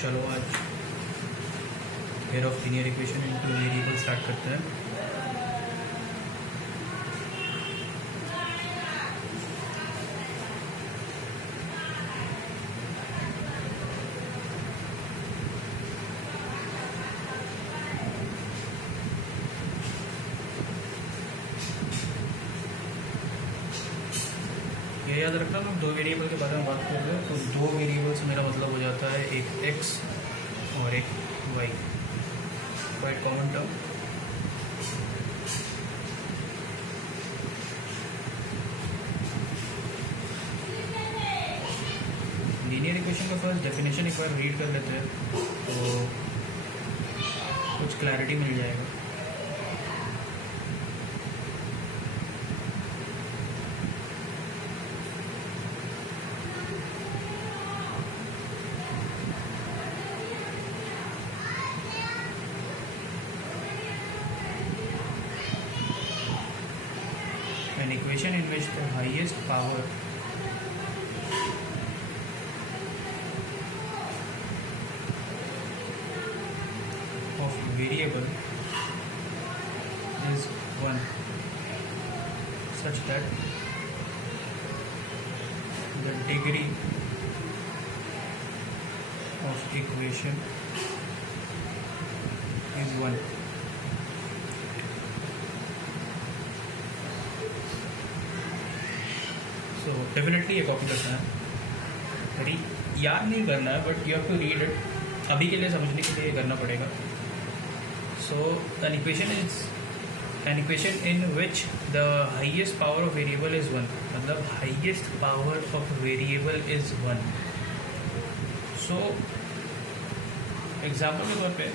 चलो आज pair of linear equation into variable start करते हैं। ये याद रखना, हम दो वेरिएबल के बारे में बात कर रहे हैं, तो दो वेरिएबल से मेरा मतलब हो जाता है एक x और एक y, quite common term. Linear equation का फर्स्ट डेफिनेशन एक बार रीड कर लेते हैं तो कुछ क्लैरिटी मिल जाएगा। An equation in which the highest power of variable is 1 such that the degree of equation is 1. So definitely ये कॉपी करना है, अरे याद नहीं करना है but you have to read it. अभी के लिए समझने के लिए ये करना पड़ेगा। So an equation in which the highest power of variable is 1, मतलब highest power of variable is 1। So example के तौर पे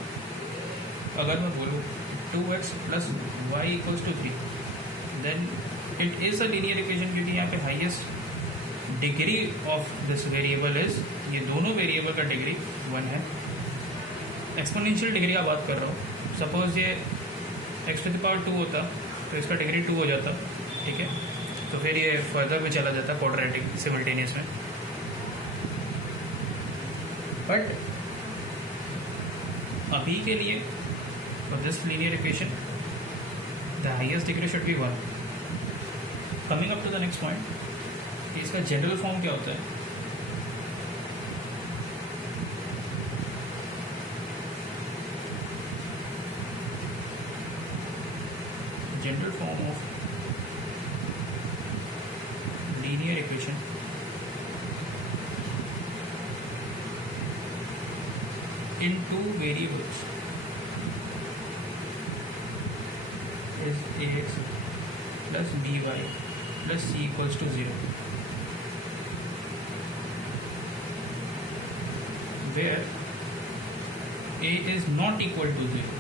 अगर मैं बोलूँ 2x plus y equals to 3, then it is a linear equation, क्योंकि यहाँ पे highest degree of this variable is, ये दोनों वेरिएबल का डिग्री 1 है। एक्सपोनेंशियल डिग्री का बात कर रहा हूँ। सपोज ये x टू द पावर 2 होता तो इसका डिग्री 2 हो जाता, ठीक है, तो फिर ये फर्दर में चला जाता क्वाड्रेटिक सिमल्टेनियस में। बट अभी के लिए for this linear equation the highest degree should be 1। Coming up to the next point, इसका जनरल फॉर्म क्या होता है? General form of linear equation in two variables is ax plus by plus c equals to 0, where a is not equal to 0.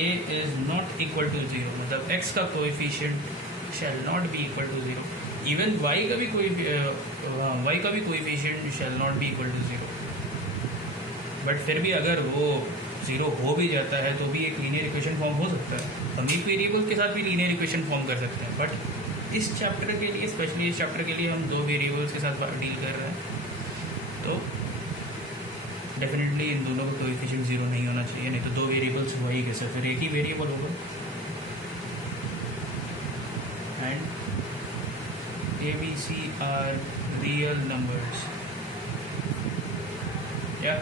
a is not equal to 0 मतलब x का coefficient shall not be equal to 0, even y का भी coefficient shall not be equal to 0। But फिर भी अगर वो 0 हो भी जाता है तो भी एक लीनियर इक्वेशन फॉर्म हो सकता है। हम एक वेरिएबल के साथ भी लीनियर इक्वेशन फॉर्म कर सकते हैं, बट इस चैप्टर के लिए, स्पेशली इस चैप्टर के लिए हम दो वेरिएबल्स के साथ डील कर रहे हैं, तो डेफिनेटली इन दोनों का कोएफिशिएंट 0 नहीं होना चाहिए, नहीं तो दो वेरिएबल्स हुआ ही कैसे, फिर एक ही वेरिएबल होगा। And A B C are real numbers, या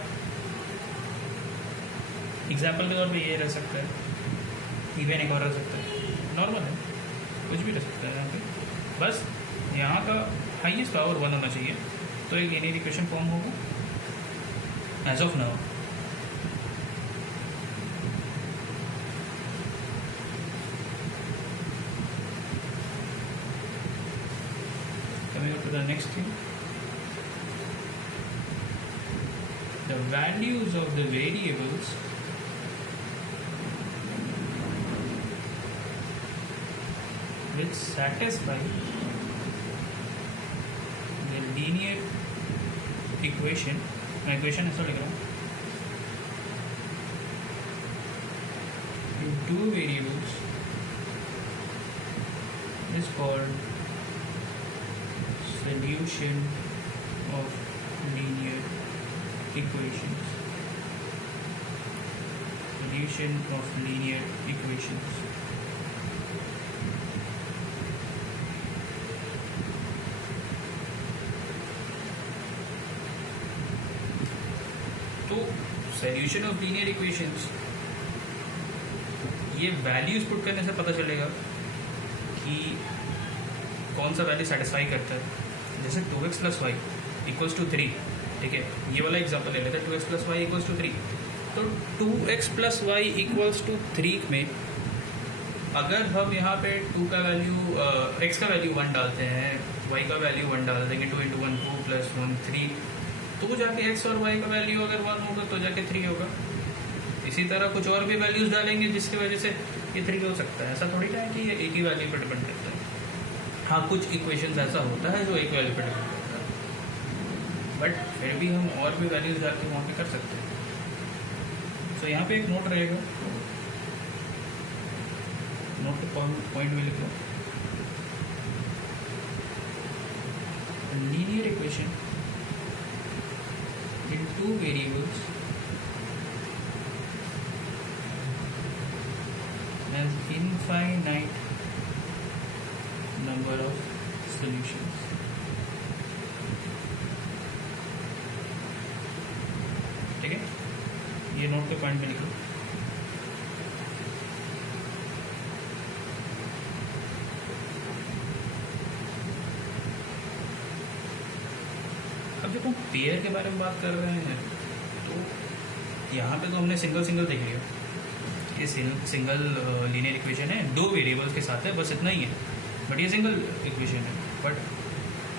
एग्जाम्पल के तौर पे ये रह सकता है, इवन एक और रह सकता है, नॉर्मल है, कुछ भी रह सकता है यहाँ पे। बस यहाँ का हाईएस्ट पावर 1 होना चाहिए, तो एक लीनियर इक्वेशन फॉर्म होगा as of now. Coming up to the next thing, the values of the variables which satisfy the linear equation, मैं इक्वेशन ऐसा लिख रहा हूँ, in two variables is called solution of linear equations. solution of linear equations. तो solution of linear equations, ये values put करने से पता चलेगा कि कौन सा वैल्यू सेटिस्फाई करता है। जैसे 2x + y = 3, ठीक है, ये वाला एग्जांपल ले लेते हैं, 2x + y = 3। तो 2x + y = 3 में अगर हम यहाँ पे 2 का वैल्यू x का वैल्यू 1 डालते हैं, y का वैल्यू 1 डाल देंगे, 2 × 1 2 + 1 3, तो जाके x और y का वैल्यू अगर 1 होगा तो जाके 3 होगा। इसी तरह कुछ और भी वैल्यूज डालेंगे जिसकी वजह से ये 3 हो सकता है। ऐसा थोड़ी ना है कि ये एक ही वैल्यू पर डिपेंड करता है। हाँ, कुछ इक्वेशंस ऐसा होता है जो एक वैल्यू पर डिपेंड करता है, बट फिर भी हम और भी वैल्यूज डाल के वहाँ पे कर सकते हैं। तो यहाँ पे एक नोट रहेगा, नोट के पॉइंट में लिख लो, linear equation in 2 variables has infinite number of solutions. ठीक है, ये नोट के पॉइंट में लिख लो। अब जब हम पेयर के बारे में बात कर रहे हैं तो यहाँ पे तो हमने सिंगल देख लिया, ये सिंगल लीनियर इक्वेशन है, 2 वेरिएबल्स के साथ है, बस इतना ही है, बट ये सिंगल इक्वेशन है। बट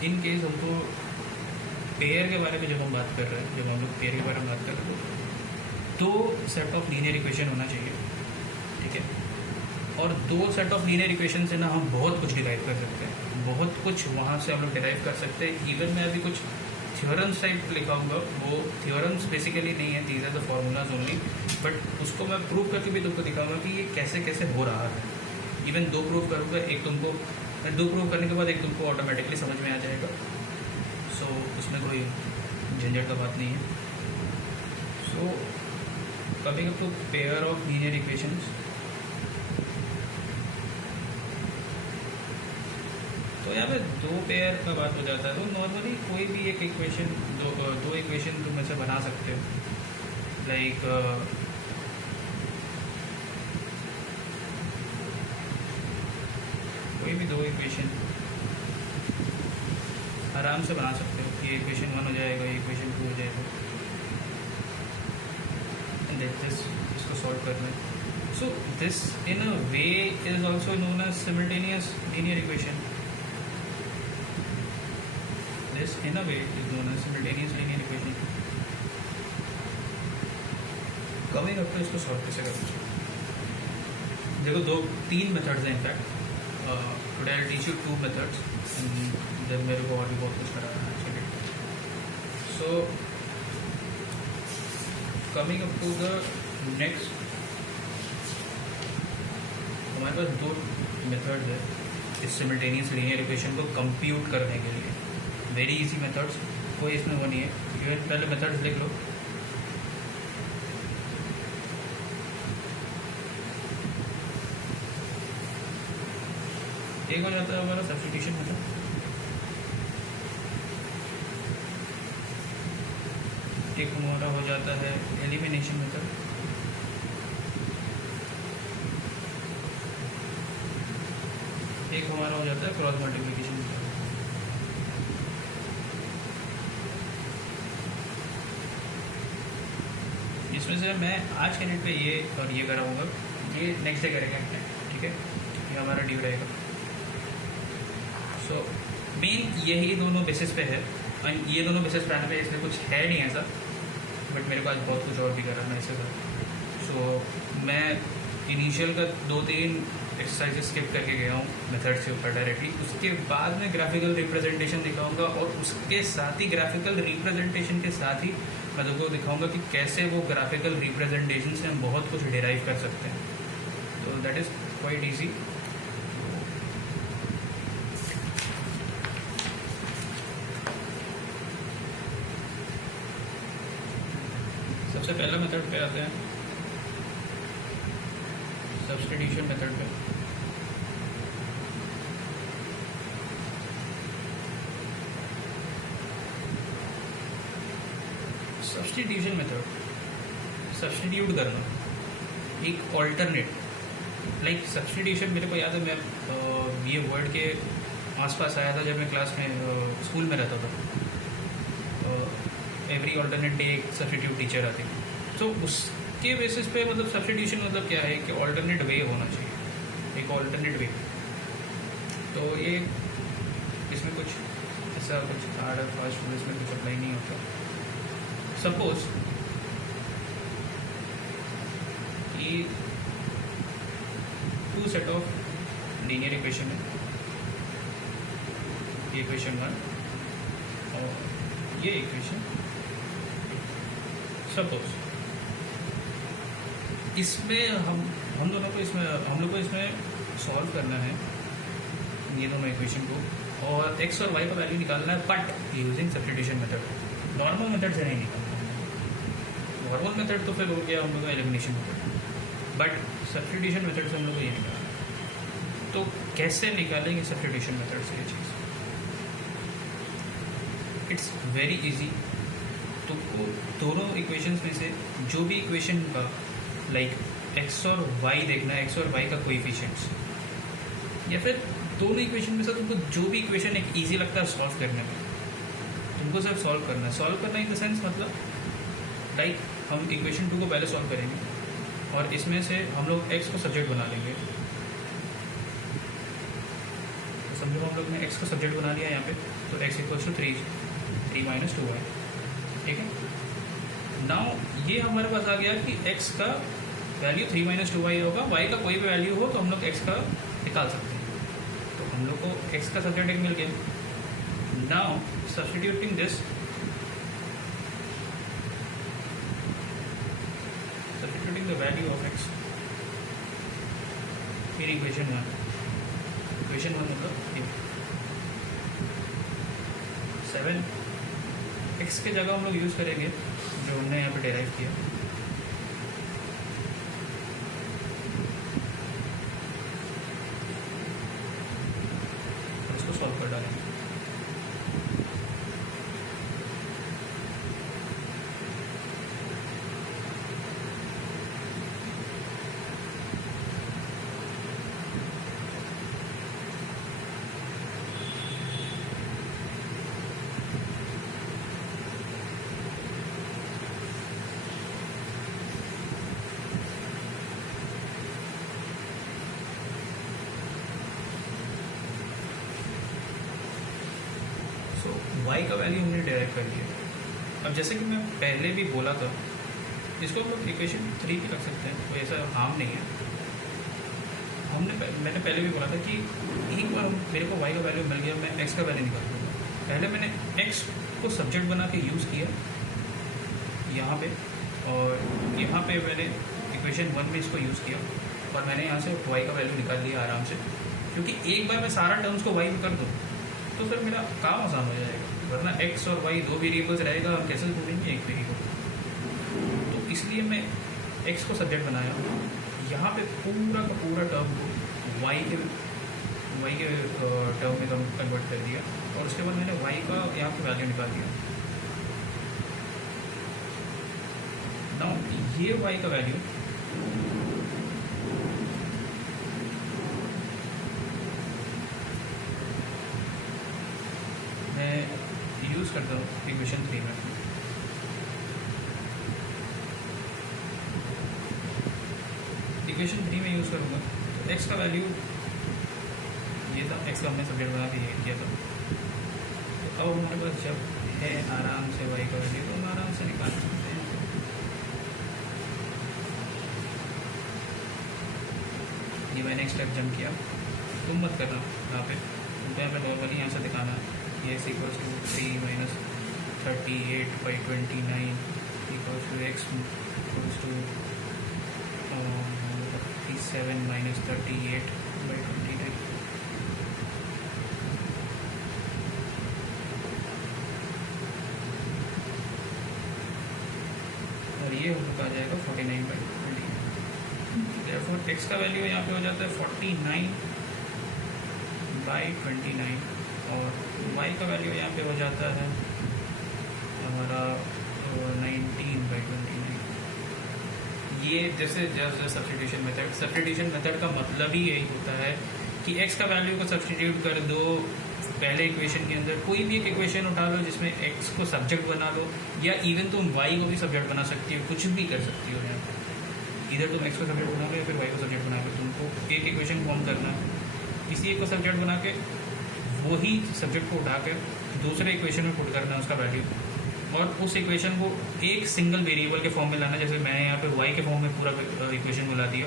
इन केस हमको पेयर के बारे में जब हम बात कर रहे हैं, जब हम लोग पेयर के बारे में बात कर रहे हैं तो 2 सेट ऑफ लीनियर इक्वेशन होना चाहिए, ठीक है। और 2 सेट ऑफ लीनियर इक्वेशन से ना हम बहुत कुछ डिराइव कर सकते हैं, बहुत कुछ वहाँ से हम लोग डिराइव कर सकते हैं। इवन मैं अभी कुछ थ्योरम्स टाइप लिखाऊंगा, वो थ्योरम्स बेसिकली नहीं है, these are the formulas only, but उसको मैं प्रूव करके भी तुमको दिखाऊंगा कि ये कैसे कैसे हो रहा है। इवन 2 प्रूव करूँगा, एक तुमको 2 प्रूव करने के बाद एक तुमको ऑटोमेटिकली समझ में आ जाएगा। सो उसमें कोई झंझट का बात नहीं है। So coming up to pair of linear equations, तो यहाँ पे 2 पेयर का बात हो जाता है। तो नॉर्मली कोई भी एक इक्वेशन, दो इक्वेशन तुम ऐसे बना सकते हो, लाइक कोई भी 2 इक्वेशन आराम से बना सकते हो। ये इक्वेशन 1 हो जाएगा, ये इक्वेशन 2 हो जाएगा, एंड दिस इसको सॉल्व करना है। So this in a way is also known as simultaneous linear equation. This in a way is known as simultaneous linear equation. Coming up to इसको सॉल्व कैसे करते हैं, देखो 3 मेथड्स हैं in fact. Today I teach you 2 methods, जब मेरे को और भी बहुत कुछ कराना है actually. So coming up to the next, हमारे पास 2 मेथड्स है इस सिमल्टेनियस लीनियर इक्वेशन को कंप्यूट करने के लिए। वेरी इजी मेथड्स, कोई इसमें वो नहीं है। इवन पहले मेथड्स लिख लो। एक हो जाता है हमारा सब्स्टिट्यूशन मेथड, एक हमारा हो जाता है एलिमिनेशन मेथड, एक हमारा हो जाता है क्रॉस मल्टीप्लिकेशन मेथड। इसमें से मैं आज के डेट पे ये और ये कराऊंगा, ये नेक्स्ट डे करेंगे, ठीक है, ये हमारा ड्यू रहेगा। सो मेन यही दोनों बेसिस पे है, और ये दोनों बेसिस पे आने पे इसमें कुछ है नहीं ऐसा, बट मेरे पास बहुत कुछ और भी कराना है इसके साथ। सो मैं इनिशियल का 2-3 एक्सरसाइजेस स्किप करके गया हूँ मेथड्स के ऊपर डायरेक्टली, उसके बाद मैं ग्राफिकल रिप्रेजेंटेशन दिखाऊंगा, और उसके साथ ही ग्राफिकल रिप्रेजेंटेशन के साथ ही मैं तुमको दिखाऊंगा कि कैसे वो ग्राफिकल रिप्रेजेंटेशन से हम बहुत कुछ डिराइव कर सकते हैं। तो दैट इज़ क्वाइट ईजी। सबसे पहला मेथड पे आते हैं। सब्स्टिट्यूशन मेथड पे। सब्स्टिट्यूशन मेथड, सब्स्टिट्यूट करना, एक ऑल्टरनेट, लाइक सब्स्टिट्यूशन मेरे को याद है, मैं ये वर्ड के आसपास आया था जब मैं क्लास में स्कूल में रहता था। एवरी ऑल्टरनेट डे एक सब्स्टिट्यूट टीचर आती, तो उसके बेसिस पे मतलब सब्स्टिट्यूशन मतलब क्या है कि ऑल्टरनेट वे होना चाहिए, एक ऑल्टरनेट वे। तो ये इसमें कुछ ऐसा कुछ हार्ड और फास्ट रूल इसमें कुछ अप्लाई नहीं होता। सपोज कि two set of linear equation है, ये इक्वेशन 1 और ये इक्वेशन, सपोज इसमें हम दोनों को इसमें हम लोग को इसमें सॉल्व करना है ये दोनों इक्वेशन को, और x और y का वैल्यू निकालना है, but using substitution method. Normal method से नहीं निकालना। नॉर्मल मेथड तो फिर हो गया हम लोग का elimination method, but substitution method से हम लोग को ये निकालना है। तो कैसे निकालेंगे सब्स्टिट्यूशन मेथड से ये चीज़? It's very easy. तो दोनों इक्वेशंस में से जो भी इक्वेशन का लाइक x और y देखना है, x और y का कोएफिशिएंट्स, या फिर दोनों इक्वेशन में से तुमको जो भी इक्वेशन एक ईजी लगता है सॉल्व करने में, तुमको सिर्फ सॉल्व करना है। सॉल्व करना इन द सेंस मतलब लाइक हम इक्वेशन 2 को पहले सॉल्व करेंगे और इसमें से हम लोग x को सब्जेक्ट बना लेंगे। तो समझो हम लोग ने x को सब्जेक्ट बना लिया यहाँ पे, तो x equals to 3 minus 2y, ठीक है। नाउ ये हमारे पास आ गया कि x का वैल्यू 3 माइनस 2y होगा, y का कोई भी वैल्यू हो तो हम लोग x का निकाल सकते हैं। तो हम लोग को x का सब्जेक्ट एक मिल गया। Now substituting this, substituting the value of x in equation 1 मतलब 7 x के जगह हम लोग यूज़ करेंगे जो हमने यहाँ पे डेराइव किया, और इसको सॉल्व कर डालेंगे। y का वैल्यू हमने डेराइव कर लिया। अब जैसे कि मैं पहले भी बोला था, इसको हम लोग इक्वेशन 3 भी रख सकते हैं, कोई ऐसा हार्म नहीं है। मैंने पहले भी बोला था कि एक बार मेरे को y का वैल्यू मिल गया, मैं x का वैल्यू निकाल दूँगा। पहले मैंने x को सब्जेक्ट बना के यूज़ किया यहाँ पे, और यहाँ पे मैंने इक्वेशन 1 में इसको यूज़ किया, और मैंने यहाँ से y का वैल्यू निकाल लिया आराम से। क्योंकि एक बार मैं सारा टर्म्स को y में कर दूँ तो फिर मेरा काम आसान हो जाएगा, वरना x और y दो वेरिएबल्स रहेगा और कैसे ढूंढेंगे एक वेरिएबल। तो इसलिए मैं x को सब्जेक्ट बनाया, यहाँ पे पूरा का पूरा टर्म को y के टर्म में कन्वर्ट कर दिया, और उसके बाद मैंने y का यहाँ पे वैल्यू निकाल दिया। नाउ ये y का वैल्यू मैं यूज़ करता हूँ इक्वेशन 3 में। इक्वेशन 3 में यूज़ करूँगा तो x का वैल्यू ये था, x का हमने सब्जेक्ट बना के ये किया था। तो अब हमारे पास जब है आराम से y का वैल्यू, तो हम आराम से निकाल सकते हैं। ये मैंने एक स्टेप जंप किया, तुम मत करना यहाँ पे, तुमको यहाँ पे नॉर्मली यहाँ से दिखाना ये x equals to 3 minus 38/29 equals to x equals to 37 minus 38/29। और ये हम लोग आ जाएगा 49/20। तो x का वैल्यू यहाँ पे हो जाता है 49/29 और y का वैल्यू यहाँ पे हो जाता है हमारा 19/29। ये जैसे जस्ट सब्स्टिट्यूशन मेथड का मतलब ही यही होता है कि x का वैल्यू को सब्स्टिट्यूट कर दो पहले इक्वेशन के अंदर, कोई भी एक इक्वेशन उठा लो जिसमें x को सब्जेक्ट बना लो, या इवन तुम y को भी सब्जेक्ट बना सकती हो, कुछ भी कर सकती हो। यहाँ इधर तुम x को सब्जेक्ट बना लो या फिर y को सब्जेक्ट बना लो, तुमको एक इक्वेशन फॉर्म करना है, किसी एक को सब्जेक्ट बना के वही सब्जेक्ट को उठा के दूसरे इक्वेशन में पुट करना है उसका वैल्यू, और उस इक्वेशन को एक सिंगल वेरिएबल के फॉर्म में लाना। जैसे मैंने यहाँ पे y के फॉर्म में पूरा इक्वेशन में ला दिया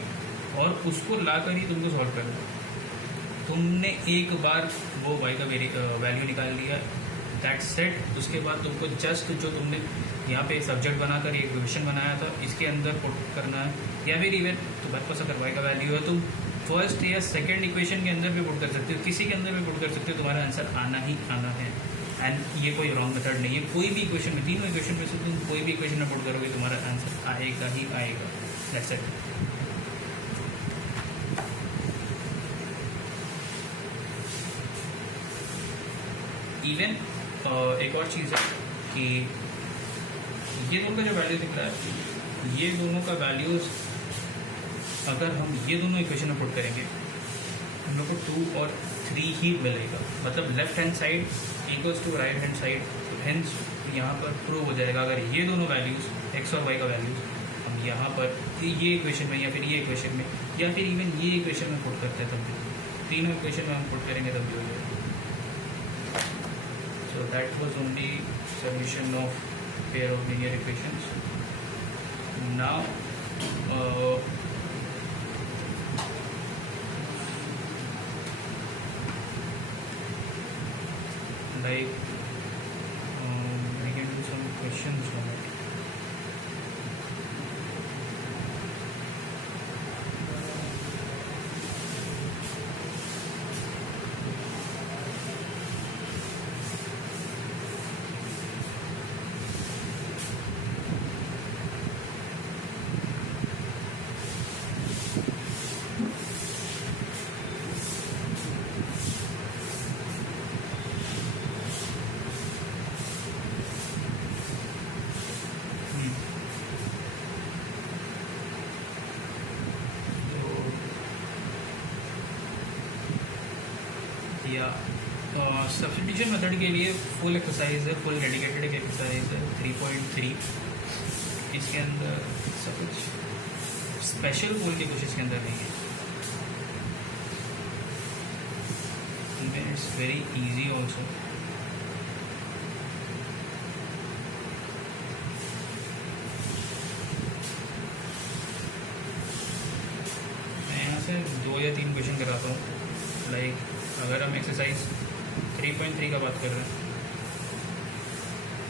और उसको ला कर ही तुमको सॉल्व करना। तुमने एक बार वो y का वैल्यू निकाल लिया, दैट्स सेट। उसके बाद तुमको जस्ट जो तुमने यहाँ पे सब्जेक्ट बनाकर एक इक्वेशन बनाया था इसके अंदर पुट करना है, या फिर इवन तुम्हारे पास अगर y का वैल्यू है तुम फर्स्ट या सेकंड इक्वेशन के अंदर भी पुट कर सकते हो, किसी के अंदर भी पुट कर सकते हो, तुम्हारा आंसर आना ही आना है। एंड ये कोई रॉन्ग मेथड नहीं है, कोई भी इक्वेशन में, तीनों इक्वेशन में से तुम कोई भी इक्वेशन में पुट करोगे तुम्हारा आंसर आएगा ही आएगा। That's it. इवन एक और चीज़ है कि ये दोनों का जो वैल्यू दिख रहा है, ये दोनों का वैल्यूज अगर हम ये दोनों इक्वेशन में पुट करेंगे हम लोग को 2 और 3 ही मिलेगा, मतलब left hand side equals to right hand side. Hence यहाँ पर प्रूव हो जाएगा अगर ये दोनों वैल्यूज़ x और y का वैल्यूज़ हम यहाँ पर ये इक्वेशन में या फिर ये इक्वेशन में या फिर इवन ये इक्वेशन में पुट करते हैं तब भी, तीनों इक्वेशन में हम पुट करेंगे तब भी हो जाएगा। So that was only solution of pair of linear equations. Now, like I can do some questions on it. या सब्स्टिट्यूशन मेथड के लिए फुल एक्सरसाइज है, फुल डेडिकेटेड एक एक्सरसाइज है 3.3। इसके अंदर सब कुछ स्पेशल बोल के कुछ इसके अंदर नहीं है, इट्स वेरी इजी ऑल्सो। मैं यहाँ से 2 या 3 क्वेश्चन कराता हूँ। लाइक अगर हम एक्सरसाइज 3.3 का बात कर रहे हैं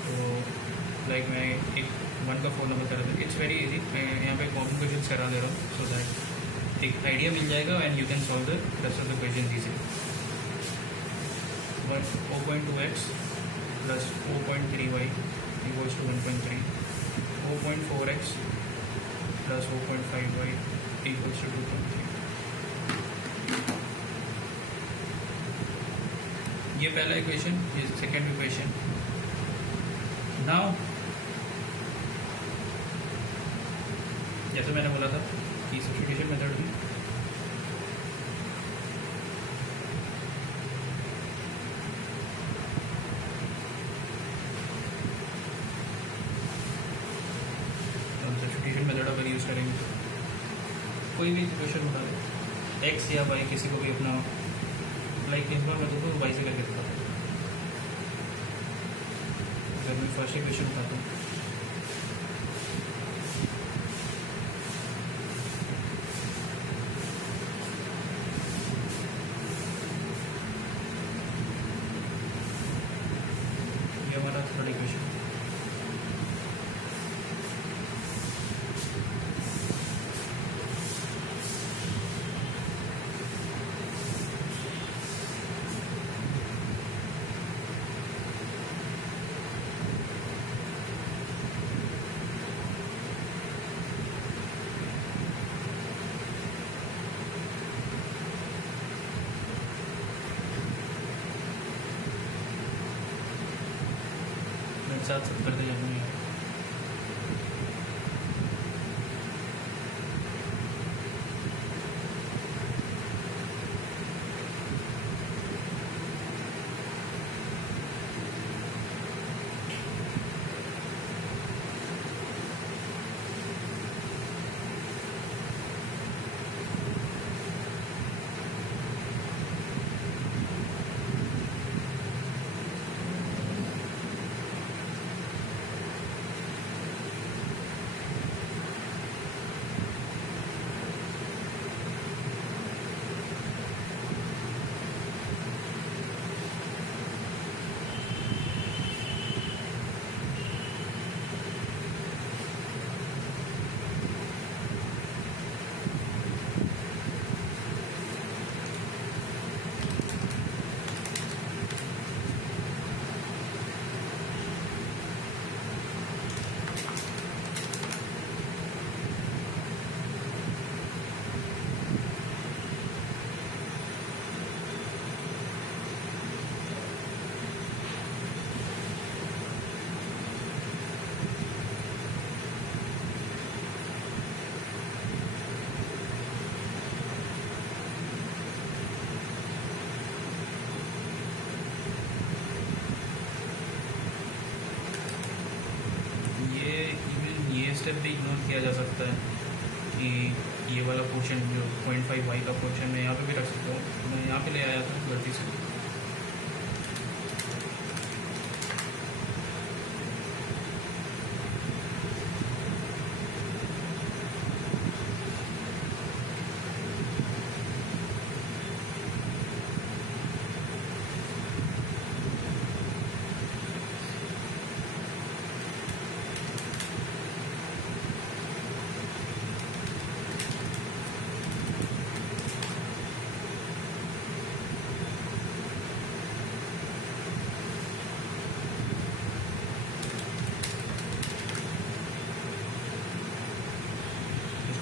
तो लाइक मैं एक 1 का 4 नंबर कर रहा हूँ। इट्स वेरी इजी, मैं यहाँ पे कॉमन क्वेश्चन करा दे रहा हूँ सो दैट एक आइडिया मिल जाएगा and you can solve the rest of the question easily. 0.2x plus 0.3y equals to 1.3, 0.4x plus 0.5y equals to 2.3। ये पहला इक्वेशन, ये सेकेंड इक्वेशन। नाउ जैसे मैंने बोला था कि सब्स्टिट्यूशन मेथड भी हम सब्स्टिट्यूशन मेथड अगर यूज़ करेंगे कोई भी इक्वेशन उठा ले, एक्स या वाई किसी को भी अपना, लाइक इस बार मैं तो वाई से करके दिखाता हूँ। अगर मैं फर्स्ट इक्वेशन उठाता हूँ ये हमारा थर्ड इक्वेशन। साथ करते जाऊँगी। स्टेप भी इग्नोर किया जा सकता है कि ये वाला पोर्शन जो 0.5 वाई का पोर्शन मैं यहाँ पे भी रख सकता हूँ। मैं यहाँ पे ले आया था गलती से।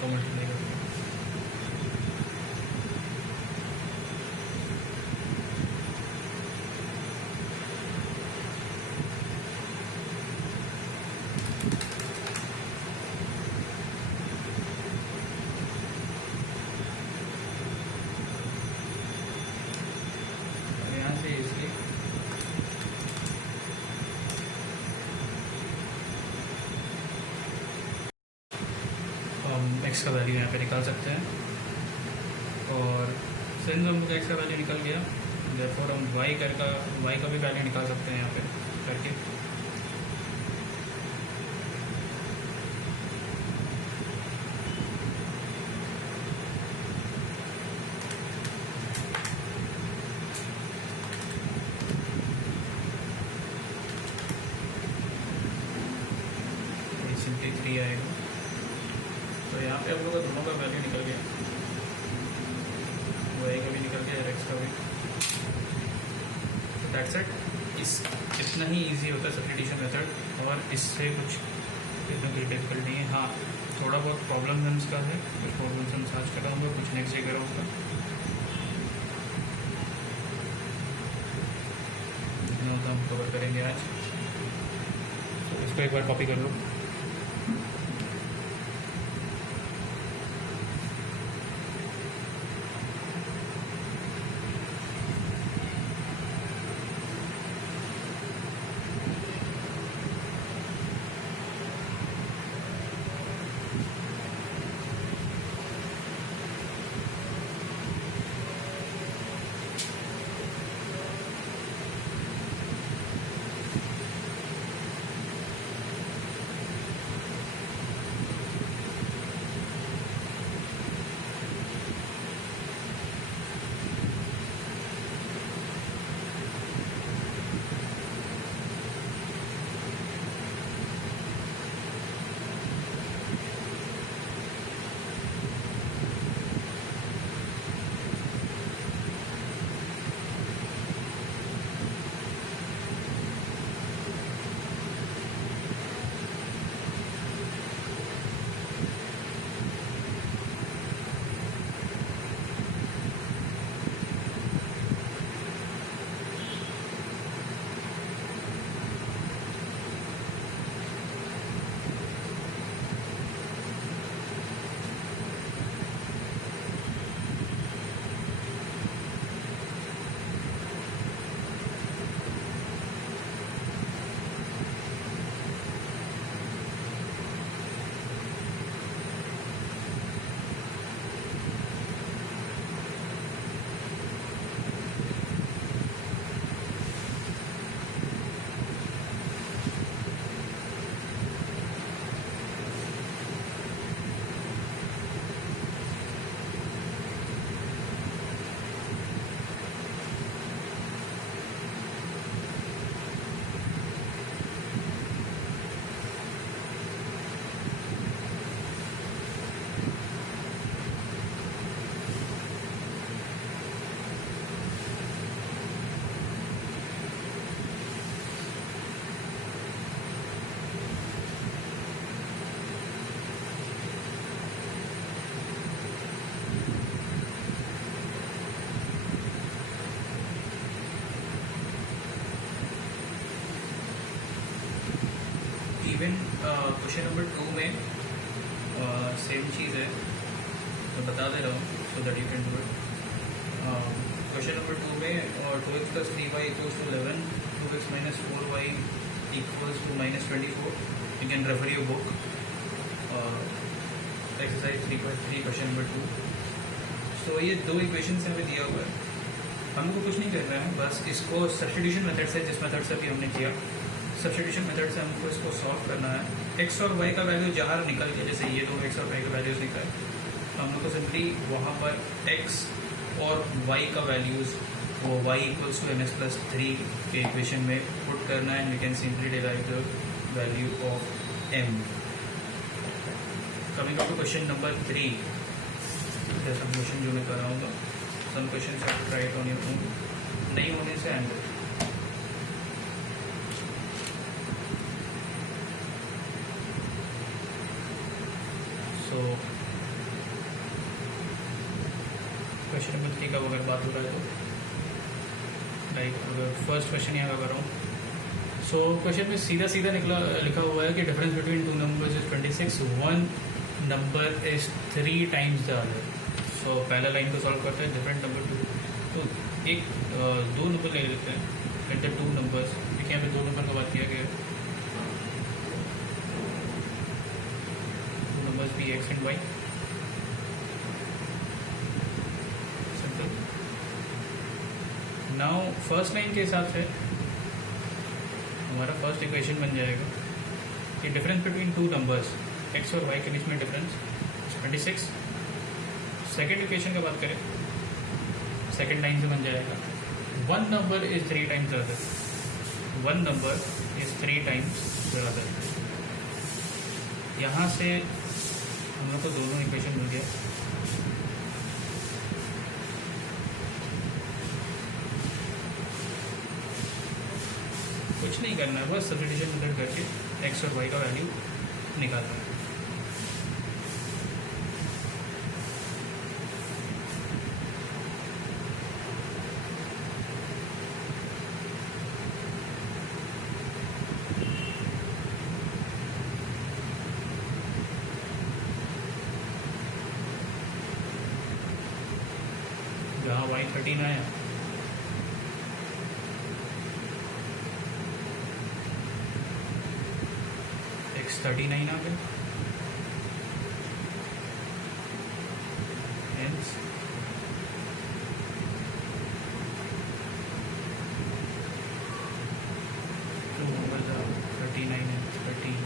मल्टीप्लाई करते हैं। यहाँ से इसलिए एक्स का वैल्यू यहाँ पे निकाल सकते हैं। और सिंस हम लोग एक्स का वैल्यू निकल गया, देयरफॉर हम वाई का भी वैल्यू निकाल सकते हैं यहाँ पे करके। सिंपली 3 आएगा। तो यहाँ पे हम लोग का दोनों का वैल्यू निकल गया, वाई का भी निकल गया और एक्स का भी। तो दैट्स इट। इतना ही इजी होता है सब्स्टिट्यूशन मेथड, और इससे कुछ इतना डिफिकल्ट नहीं है। हाँ, थोड़ा बहुत प्रॉब्लम है उसका है, कुछ प्रॉब्लम्स हम सर्च कर रहा हूँ, कुछ नेक्स्ट डे कर रहा हूँ। इतना होता हम कवर करेंगे आज। तो इसको एक बार कॉपी कर लो। इवन क्वेश्चन नंबर 2 में सेम चीज़ है, तो बता दे रहा हूँ so that you can do it. Question number 2 में 2x + 3y = 11, 2x - 4y = -24। You can refer your book, exercise 3.3 question number 2। तो ये दो इक्वेशन से हमें दिया हुआ है, हमको कुछ नहीं करना है, बस इसको सब्स्टिट्यूशन मेथड से, जिस मेथड से भी हमने किया सब्स्टिट्यूशन मेथड से हमको इसको सॉल्व करना है। x और y का वैल्यू जहाँ निकल गया, जैसे ये दो x और y का वैल्यूज निकले, तो हम लोग को सिंपली वहाँ पर x और y का वैल्यूज़ वो y = ms + 3 के इक्वेशन में पुट करना है, and we can simply derive the value of m। Coming to question number 3, the substitution जो मैं कराऊंगा, some questions have to try it on your own, नहीं होने से एंड सो क्वेश्चन नंबर 3 का अगर बात हो रहा है तो लाइक अगर फर्स्ट क्वेश्चन यहाँ का कर रहा हूँ, सो क्वेश्चन में सीधा सीधा लिखा हुआ है कि difference between two numbers is 26, one number is 3 times the other. So पहला लाइन को सॉल्व करते हैं, डिफरेंट नंबर 2, तो एक दो नंबर ले लेते हैं, लेट द 2 नंबर्स, देखिए यहाँ पे 2 नंबर का बात किया गया है, 2 नंबर्स भी x and y। Now first line के हिसाब से हमारा फर्स्ट इक्वेशन बन जाएगा कि difference between two numbers x और y के बीच में डिफरेंस 26। सेकेंड इक्वेशन का बात करें, सेकेंड लाइन से बन जाएगा one number is 3 times the other, one number is 3 times the other. यहाँ से हम लोग को दोनों इक्वेशन मिल गया। कुछ नहीं करना है, बस सब्स्टिट्यूशन मेथड करके x और y का वैल्यू निकालना है। जहाँ y 13 आया, x 39 आ गया, hence 2 numbers are 39 and 13।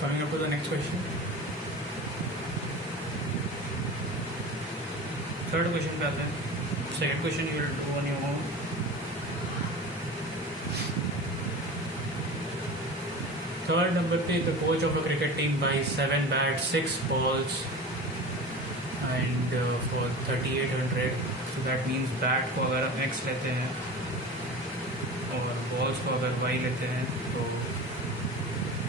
Coming up to the next question, third question पे आते हैं। Second question you will do on your own. Third number पे the coach of a cricket team buy 7 bat 6 balls and for 3800। So that means bat को अगर हम x लेते हैं और बॉल्स को अगर y लेते हैं तो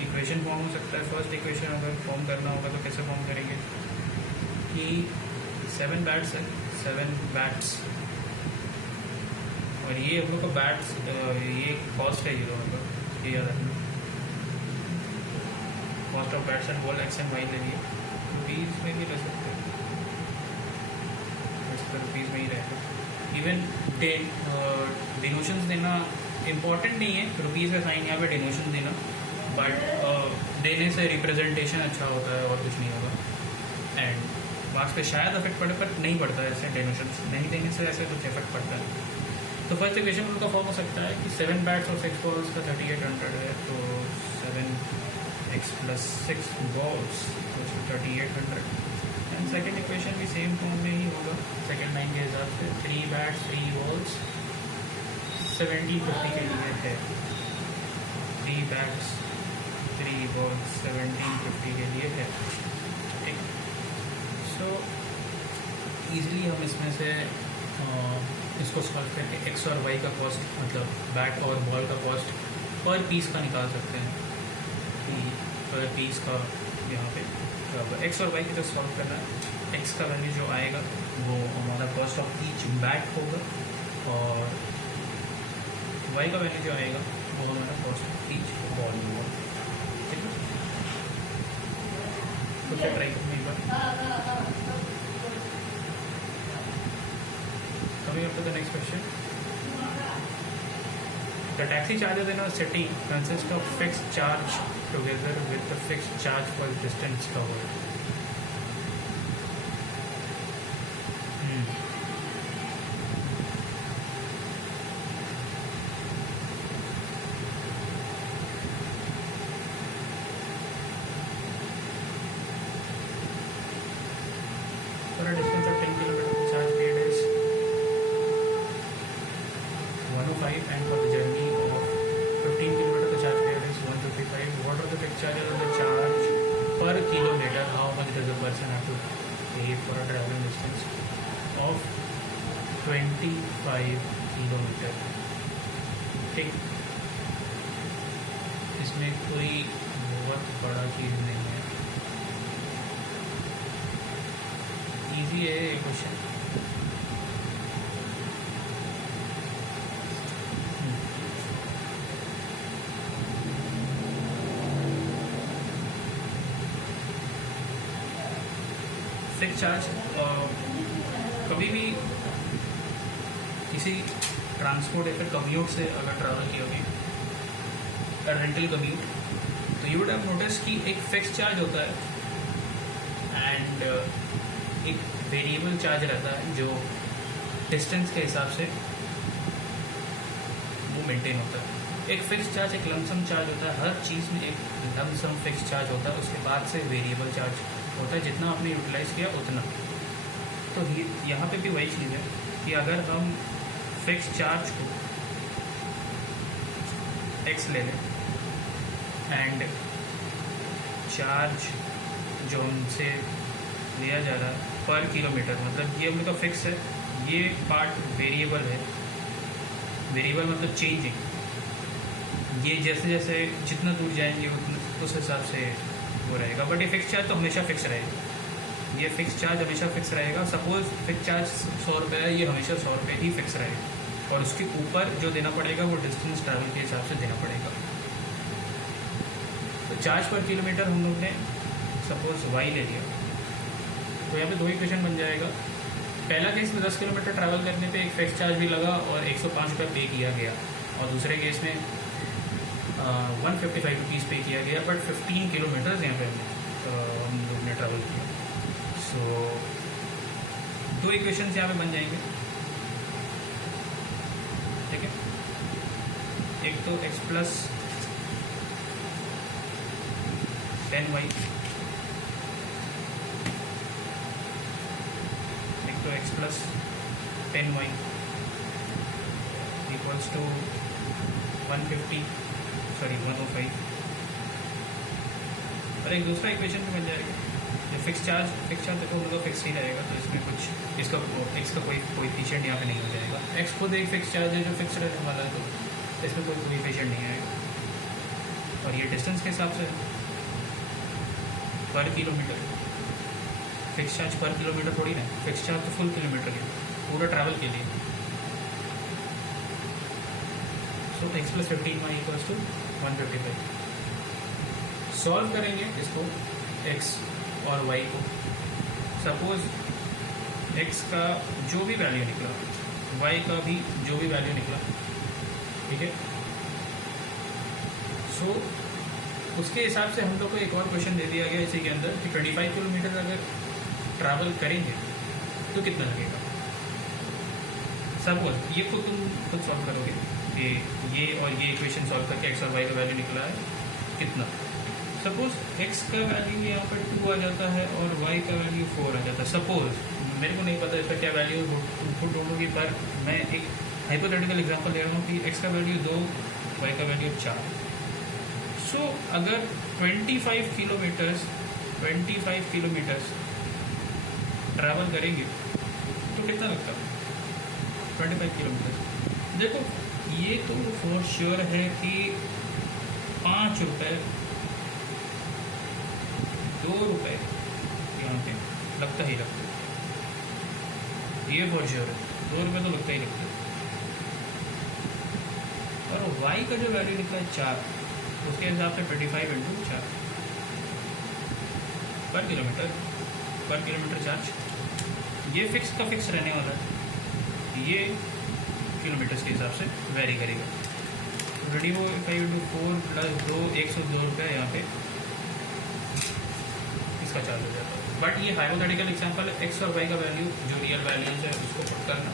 इक्वेशन फॉर्म हो सकता है। फर्स्ट इक्वेशन अगर फॉर्म करना होगा तो कैसे फॉर्म करेंगे कि 7 बैट्स है, 7 बैट्स, और ये हम लोग का बैट्स ये कॉस्ट है, ये मतलब ये याद रखना, cost of bats and ball x and y ले लिए, रुपीज़ में भी ले सकते हैं, वैसे तो रुपीज़ में ही रहेगा। इवन डिनोशंस देना इम्पॉर्टेंट नहीं है, रुपीज़ का साइन यहाँ पे डिनोशन देना, बट देने से रिप्रेजेंटेशन अच्छा होता है और कुछ नहीं होगा। एंड मार्क्स पे शायद इफेक्ट पड़े, पर नहीं पड़ता है ऐसे, डेनोशन नहीं देने से ऐसे कुछ इफेक्ट पड़ता है। तो फर्स्ट इक्वेशन उनका फॉर्म हो सकता है कि 7 बैट्स और 6 बॉल्स का 3800 है, तो 7x + 6 बॉल्स तो 3800। एंड सेकेंड इक्वेशन भी सेम फॉर्म में ही होगा सेकेंड लाइन के हिसाब से, 3 बैट्स 3 बॉल्स 1750 के लिए है, 3 बैट्स 3 बॉल्स 1750 के लिए है। ठीक, सो ईज़िली हम इसमें से इसको सॉल्व करके x और y का कॉस्ट, मतलब बैट और बॉल का कॉस्ट पर पीस का निकाल सकते हैं कि पर पीस का यहाँ पे अब एक्स और वाई की तरफ सॉल्व करना है। एक्स का वैल्यू जो आएगा वो हमारा कॉस्ट ऑफ ईच बैट होगा और वाई का वैल्यू जो आएगा वो हमारा कॉस्ट ऑफ ईच बॉल होगा। ठीक है, तो क्या ट्राई करना एक बार। Coming up to the next question. The taxi charges in a city consist of fixed charge together with the fixed charge for distance covered. For a distance of 10 km, the charge paid is 105, and for the journey of 15 km, the charge paid is 155. What are the fixed charges of the charge per kilometer? How much does a person have to pay for a traveling distance of 25 kilometre? ठीक, इसमें कोई बहुत बड़ा चीज़ नहीं है, easy है ये question. Fix charge कभी भी किसी ट्रांसपोर्ट या फिर कम्यूट से अगर ट्रैवल किया रेंटल कम्यूट, तो यू वुड हैव नोटिस कि एक फिक्स चार्ज होता है एंड एक वेरिएबल चार्ज रहता है जो डिस्टेंस के हिसाब से वो मेंटेन होता है। एक फिक्स चार्ज एक लमसम चार्ज होता है, हर चीज़ में एक लमसम फिक्स चार्ज होता है, उसके बाद से वेरिएबल चार्ज होता है, जितना आपने यूटिलाइज किया उतना। तो यहाँ पे भी वही चीज़ है कि अगर हम फिक्स चार्ज को एक्स ले लें एंड चार्ज जो हमसे लिया जा रहा है पर किलोमीटर, मतलब ये हम लोग का फिक्स है, ये पार्ट वेरिएबल है। वेरिएबल मतलब चेंजिंग, ये जैसे जैसे जितना दूर जाएंगे उस हिसाब से वो रहेगा। बट ये फिक्स चार्ज तो हमेशा फिक्स रहेगा, ये फिक्स चार्ज हमेशा फिक्स रहेगा। सपोज फिक्स चार्ज 100 रुपये है, ये हमेशा 100 रुपये ही फिक्स रहेगा और उसके ऊपर जो देना पड़ेगा वो डिस्टेंस ट्रैवल के हिसाब से देना पड़ेगा। तो चार्ज पर किलोमीटर हम लोग ने सपोज वाई ले लिया, तो यहाँ पे दो इक्वेशन बन जाएगा। पहला केस में 10 किलोमीटर ट्रैवल करने पे एक फिक्स चार्ज भी लगा और 105 रुपये पे किया गया, और दूसरे केस में 155 रुपीज़ पे किया गया, बट 15 किलोमीटर्स यहाँ पे हम लोग ने ट्रैवल किया। सो दो इक्वेशंस यहाँ पे बन जाएंगे। ठीक है, एक तो x प्लस 10y, एक तो x plus 10y equals to 105, और एक दूसरा इक्वेशन भी बन जाएगा जो फिक्स चार्ज देखो मतलब फिक्स ही रहेगा, तो इसमें कुछ इसका कोई कोएफिशिएंट यहाँ पे नहीं हो जाएगा। एक्स खुद एक फिक्स चार्ज है जो फिक्स रहने वाला है, तो इसमें कोई कोएफिशिएंट नहीं आएगा। और ये डिस्टेंस के हिसाब से per kilometre, fix charge per kilometre थोड़ी ना, फिक्स चार्ज तो फुल किलोमीटर के पूरा ट्रैवल के लिए। So x plus 15y equals to 155। Solve करेंगे इसको x और y को। सपोज x का जो भी वैल्यू निकला, y का भी जो भी वैल्यू निकला, ठीक है। सो उसके हिसाब से हम लोग को एक और क्वेश्चन दे दिया गया इसी के अंदर कि 25 किलोमीटर अगर ट्रैवल करेंगे तो कितना लगेगा। सपोज ये खुद सॉल्व करोगे कि ये और ये इक्वेशन सॉल्व करके x और y का वैल्यू निकला है कितना। सपोज x का वैल्यू यहाँ पर 2 आ जाता है और y का वैल्यू 4 आ जाता है। सपोज मेरे को नहीं पता इसका क्या वैल्यू इनपुट ढूंढूंगी, पर मैं एक हाइपोथेटिकल एग्जांपल दे रहा हूँ कि x का वैल्यू 2, y का वैल्यू 4। सो अगर 25 किलोमीटर्स ट्रैवल करेंगे तो कितना लगता है 25 किलोमीटर। देखो ये तो फॉर श्योर है कि 5 रुपये, 2 रुपये लगता ही लगता है, ये फॉर श्योर है, 2 रुपये तो लगता ही लगता है। और वाई का जो वैल्यू निकला है 4, उसके हिसाब से 25 इंटू 4 पर किलोमीटर चार्ज, ये फिक्स का फिक्स रहने वाला है, ये किलोमीटर्स के हिसाब से वेरी करेगा। रेडी वो 5 इंटू 4 प्लस 2, 102 रुपये यहाँ पे इसका चार्ज हो जाता है। बट ये हाइपोथेटिकल एग्जांपल है, एक्स और वाई का वैल्यू जो रियल वैल्यूज है उसको पुट करना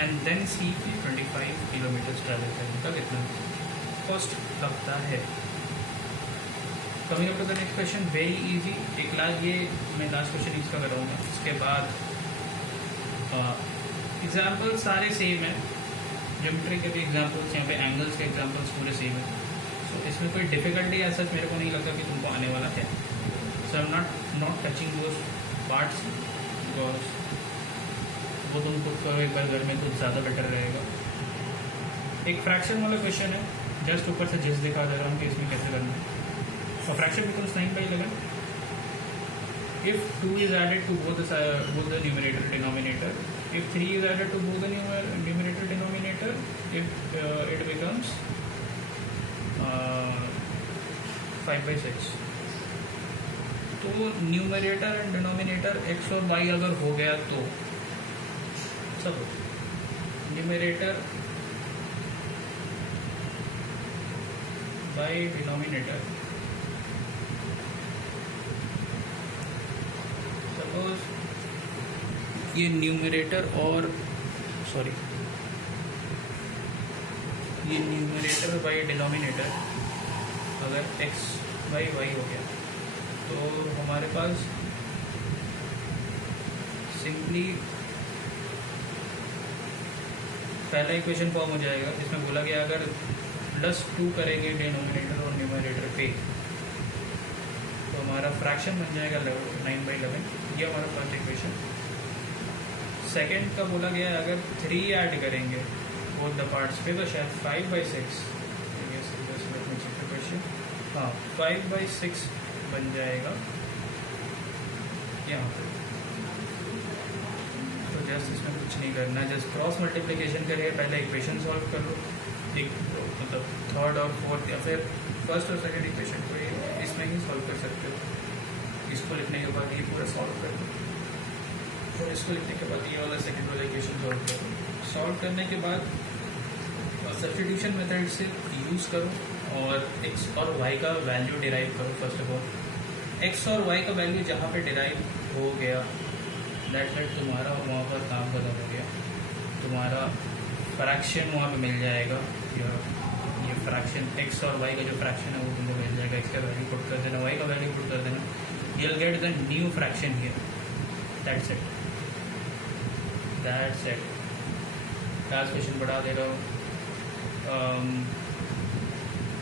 and then see 25 kilometre travel करने का कितना कॉस्ट लगता है। Coming up to the next question, very easy. एक ये मैं लास्ट क्वेश्चन इसका कराऊंगा, इसके बाद एग्जाम्पल सारे सेम है, ज्योमेट्री के भी एग्जाम्पल्स, यहाँ पे एंगल्स के एग्जाम्पल्स पूरे सेम है। सो इसमें कोई डिफिकल्टी ऐसा मेरे को नहीं लगता कि तुमको आने वाला है। So I am not touching those parts because वो तुम खुद करो एक बार घर में तो ज़्यादा बेटर रहेगा। एक फ्रैक्शन वाला क्वेश्चन है, जस्ट ऊपर से जस्ट दिखा दे रहा हूँ कि इसमें कैसे करना है। So fraction becomes 9/11 if 2 is added to both the numerator and denominator. If 3 is added to both the numerator and denominator, it becomes 5/6. तो न्यूमरेटर एंड डिनोमिनेटर x और y अगर हो गया तो सब न्यूमरेटर बाय डिनोमिनेटर, ये numerator और ये न्यूमरेटर बाई डिनोमिनेटर अगर x बाई y हो गया तो हमारे पास सिंपली पहला इक्वेशन फॉर्म हो जाएगा, जिसमें बोला गया अगर +2 करेंगे डिनोमिनेटर और न्यूमरेटर पे तो हमारा फ्रैक्शन बन जाएगा 9/11। ये हमारा फर्स्ट इक्वेशन। सेकेंड का बोला गया है अगर 3 ऐड करेंगे बोथ द पार्ट्स पे तो शायद 5/6, हाँ 5/6 बन जाएगा यहाँ पे। तो जस्ट इसमें कुछ नहीं करना है, जस्ट क्रॉस मल्टीप्लिकेशन करिए, पहले इक्वेशन सॉल्व कर लो, एक मतलब थर्ड और फोर्थ या फिर फर्स्ट और सेकेंड इक्वेशन को इसमें ही सॉल्व कर सकते हो। इसको लिखने के बाद ये पूरा सॉल्व कर दो, और इसको लिखने के बाद ये वाला सेकेंड वाला इक्वेशन सॉल्व करो। सॉल्व करने के बाद सब्स्टिट्यूशन मेथड से यूज़ करो और x और y का वैल्यू डिराइव करो। फर्स्ट ऑफ ऑल x और y का वैल्यू जहाँ पे डिराइव हो गया दैट तुम्हारा वहाँ पर काम खत्म हो गया, तुम्हारा फ्रैक्शन वहाँ पे मिल जाएगा। ये फ्रैक्शन x और y का जो फ्रैक्शन है वो तुमको मिल जाएगा, x का वैल्यू पुट कर देना, y का वैल्यू पुट कर देना, you'll get the new fraction here. That's it. Last question बढ़ा दे रहा हूँ।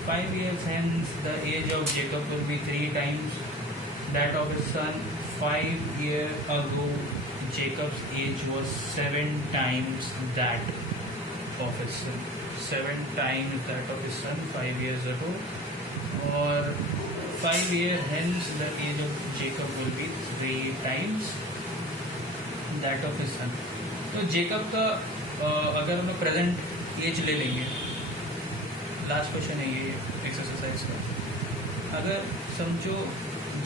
5 years hence the age of Jacob will be 3 times that of his son. 5 years ago Jacob's age was 7 times that of his son. 7 times that of his son 5 years ago. Or 5 years hence the age of Jacob will be 3 times that of his son. तो Jacob का अगर हम present as ले लेंगे, last question है ये exercise का। अगर समझो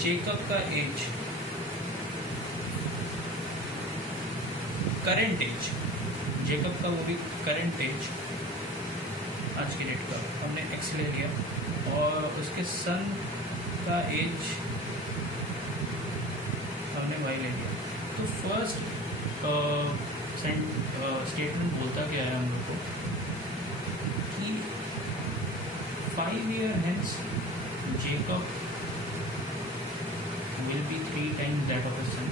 जेकब का एज करंट एज, जेकब का वो भी करंट एज आज की डेट का हमने एक्स ले लिया और उसके सन का एज हमने वाई ले लिया। तो फर्स्ट स्टेटमेंट बोलता क्या है हम लोग को कि 5 years hence Jacob will be 3 times that of his son.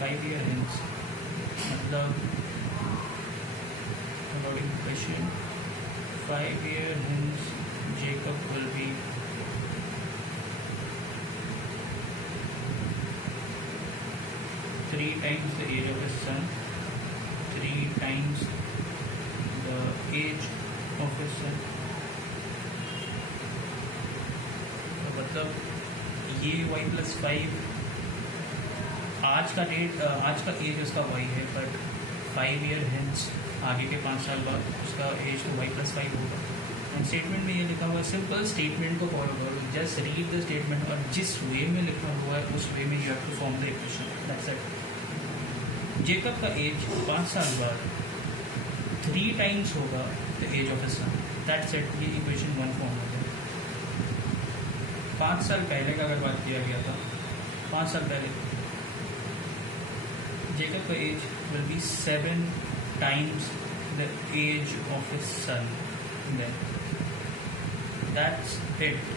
5 years hence मतलब according to question 5 years hence Jacob will be 3 times the age of his son, 3 times the age of his son। तो मतलब ये y+5 आज का date, आज का as उसका Y है, बट 5 ईयर हेंस, आगे के 5 साल बाद उसका एज तो वाई प्लस 5 होगा। एंड स्टेटमेंट में ये लिखा हुआ है, सिंपल स्टेटमेंट को फॉलो करो, जस्ट रीड द स्टेटमेंट और जिस वे में लिखा हुआ है उस वे में you have to form the equation, that's it. Jacob का एज 5 साल बाद 3 टाइम्स होगा the age of his son, that's it. ये इक्वेशन 1 फॉर्म हो गया। 5 साल पहले का अगर बात किया गया था, 5 साल पहले जेकब का age will be 7 times the age of his son, then that's it।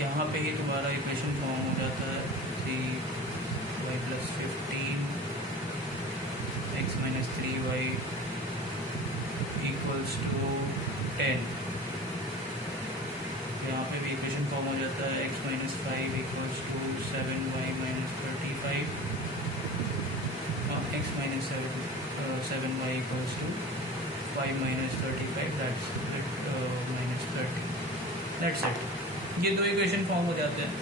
यहाँ पे ही तुम्हारा इक्वेशन फॉर्म हो जाता है 3y + 15 x - 3y = 10। यहाँ पे भी इक्वेशन फॉर्म हो जाता है x - 5 = 7y - 35, x - 7y = 5 - 35, that's it, -30, that's it। ये दो इक्वेशन फॉर्म हो जाते हैं।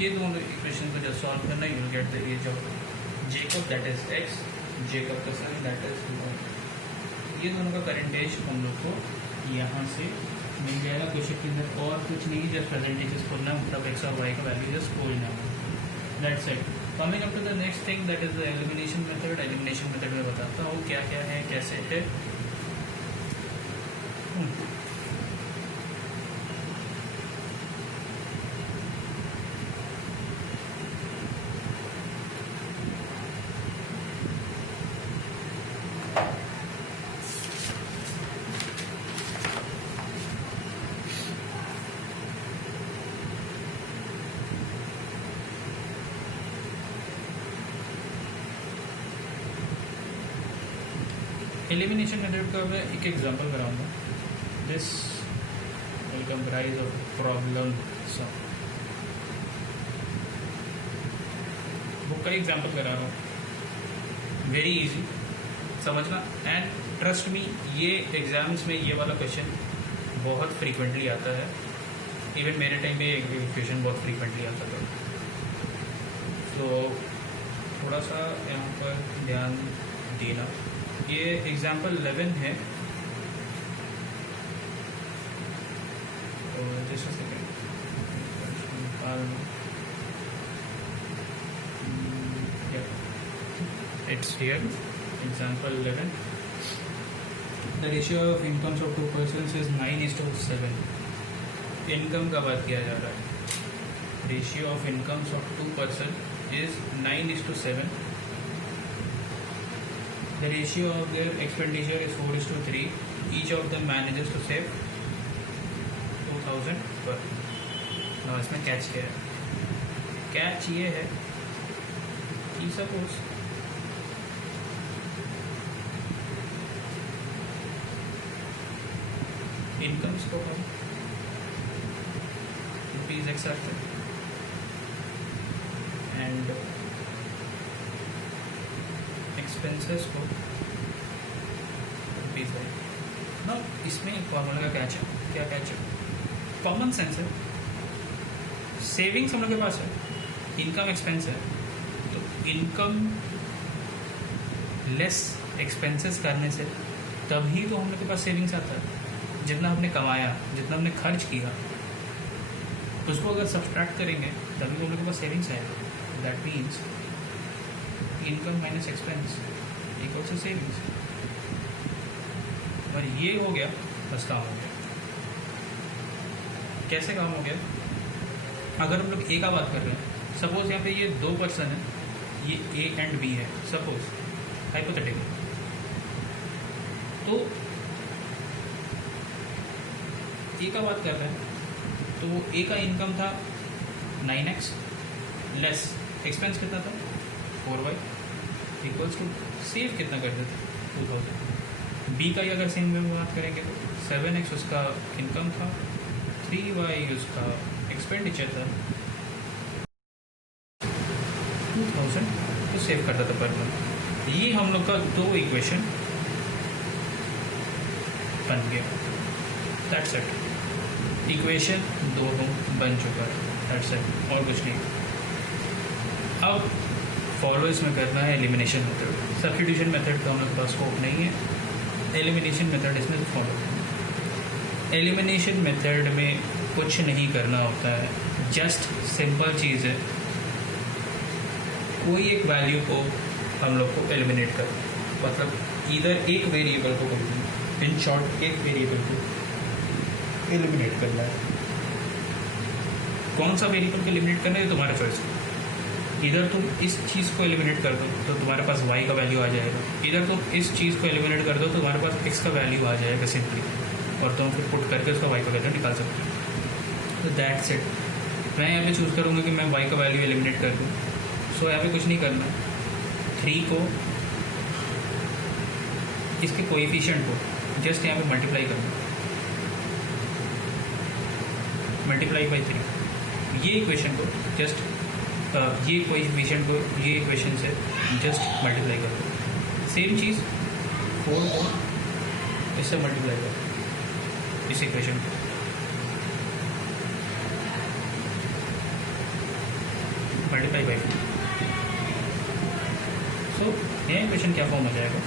ये दोनों इक्वेशन को जब सॉल्व करना, you will get the age of Jacob, that is x, Jacob का सन, दैट इज y। ये दोनों का करंट एज हम लोग को यहाँ से मिल जाएगा क्वेश्चन के अंदर, और कुछ नहीं, जस्ट परसेंटेजेस खोलना, मतलब x और y का वैल्यू जस्ट खोलना, that's it. Coming up to the next thing, that is the elimination method. Elimination method में बताता हूँ क्या क्या है, कैसे है। एलिमिनेशन मेथड का मैं एक एग्जांपल कराऊंगा। This will comprise of problem sum. Book का एग्जांपल करा रहा हूँ, वेरी इजी समझना। एंड ट्रस्ट मी, ये एग्जाम्स में ये वाला क्वेश्चन बहुत फ्रीक्वेंटली आता है। इवन मेरे टाइम पे ये क्वेश्चन बहुत फ्रीक्वेंटली आता था, तो थोड़ा सा यहाँ पर ध्यान देना। ये एग्जाम्पल 11 है, तो just a second, it's here, example 11। The ratio of incomes of 2 persons is 9:7। Income का बात किया जा रहा है। Ratio of incomes of 2 persons is 9:7। The ratio of their expenditure is 4:3. Each of them manages to save 2000 per। now इसमें catch क्या है? Catch ये है कि सपोज इनकम्स को हम ₹X रखते हैं एंड एक्सपेंसेस को ₹5। ना इसमें एक फॉर्मूला का कैच है। क्या कैच है? कॉमन सेंस है। सेविंग्स हम लोग के पास है, इनकम एक्सपेंस है, तो इनकम लेस एक्सपेंसेस करने से तभी तो हम लोग के पास सेविंग्स आता है। जितना हमने कमाया, जितना हमने खर्च किया, उसको अगर सब्सट्रैक्ट करेंगे तभी हम लोग के पास सेविंग्स आएगा। That means income minus expense equal to savings. और ये हो गया, बस काम हो गया। कैसे काम हो गया? अगर हम लोग ए का बात कर रहे हैं, सपोज यहाँ पे ये 2 पर्सन है, ये ए एंड बी है, सपोज हाइपोथेटिकल। तो ए का बात कर रहे हैं, तो ए का इनकम था 9x लेस एक्सपेंस कितना था 4y इक्वल्स टू सेव कितना करते थे 2000। बी का ही अगर सेम में बात करेंगे तो 7x उसका इनकम था, 3y उसका एक्सपेंडिचर था, 2000 तो सेव करता था पर मंथ। ये हम लोग का 2 इक्वेशन बन गया। That's it. इक्वेशन 2 बन चुका है। दैट्स इट, और कुछ नहीं। अब फॉलो इसमें करना है एलिमिनेशन मेथड। सब्स्टिट्यूशन मेथड का हमारे पास स्कोप नहीं है, एलिमिनेशन मेथड इसमें तो फॉलो करना। एलिमिनेशन मेथड में कुछ नहीं करना होता है, जस्ट सिंपल चीज़ है, कोई एक वैल्यू को हम लोग को एलिमिनेट कर, मतलब इधर एक वेरिएबल को, इन शॉर्ट एक वेरिएबल को एलिमिनेट करना है। कौन सा वेरिएबल को एलिमिनेट करना है ये तुम्हारा चॉइस है। इधर तुम इस चीज़ को एलिमिनेट कर दो तो तुम्हारे पास y का वैल्यू आ जाएगा, इधर तुम इस चीज़ को एलिमिनेट कर दो तो तुम्हारे पास x का वैल्यू आ जाएगा सिंपली, और तुम फिर पुट करके उसका y का वैल्यू निकाल सकते हो। तो दैट्स इट। मैं यहाँ पे चूज़ करूँगा कि मैं y का वैल्यू एलिमिनेट कर दूँ। सो यहाँ पे कुछ नहीं करना, 3 को इसके कोएफिशिएंट को जस्ट यहाँ पे मल्टीप्लाई करना, मल्टीप्लाई बाई 3। ये इक्वेशन को जस्ट ये कोएफिशिएंट को ये इक्वेशन से जस्ट मल्टीप्लाई कर दो। सेम चीज़ 4 को इससे मल्टीप्लाई कर दो, इस इक्वेशन को। Multiply by 4। सो यह इक्वेशन क्या फॉर्म हो जाएगा,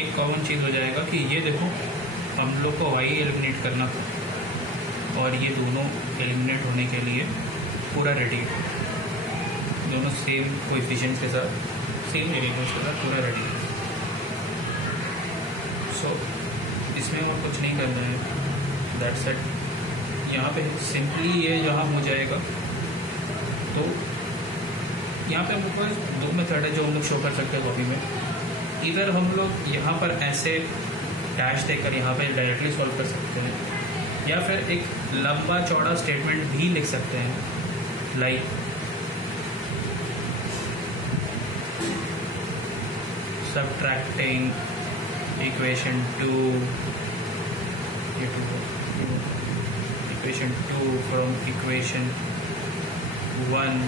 एक कॉमन चीज़ हो जाएगा कि ये देखो हम लोग को y एलिमिनेट करना था और ये दोनों एलिमिनेट होने के लिए पूरा रेडी है, दोनों सेम कोएफिशिएंट्स के साथ, सेम वेरिएबल्स के साथ पूरा रेडी है। सो इसमें और कुछ नहीं करना है, दैट्स इट। यहाँ पे सिंपली ये जहाँ हो जाएगा, तो यहाँ पे हम लोग को 2 मेथड है जो हम लोग शो कर सकते हैं कॉपी में। इधर हम लोग यहाँ पर ऐसे डैश देकर यहाँ पे डायरेक्टली सॉल्व कर सकते हैं, या फिर एक लंबा चौड़ा स्टेटमेंट भी लिख सकते हैं, like subtracting equation 2 from equation 1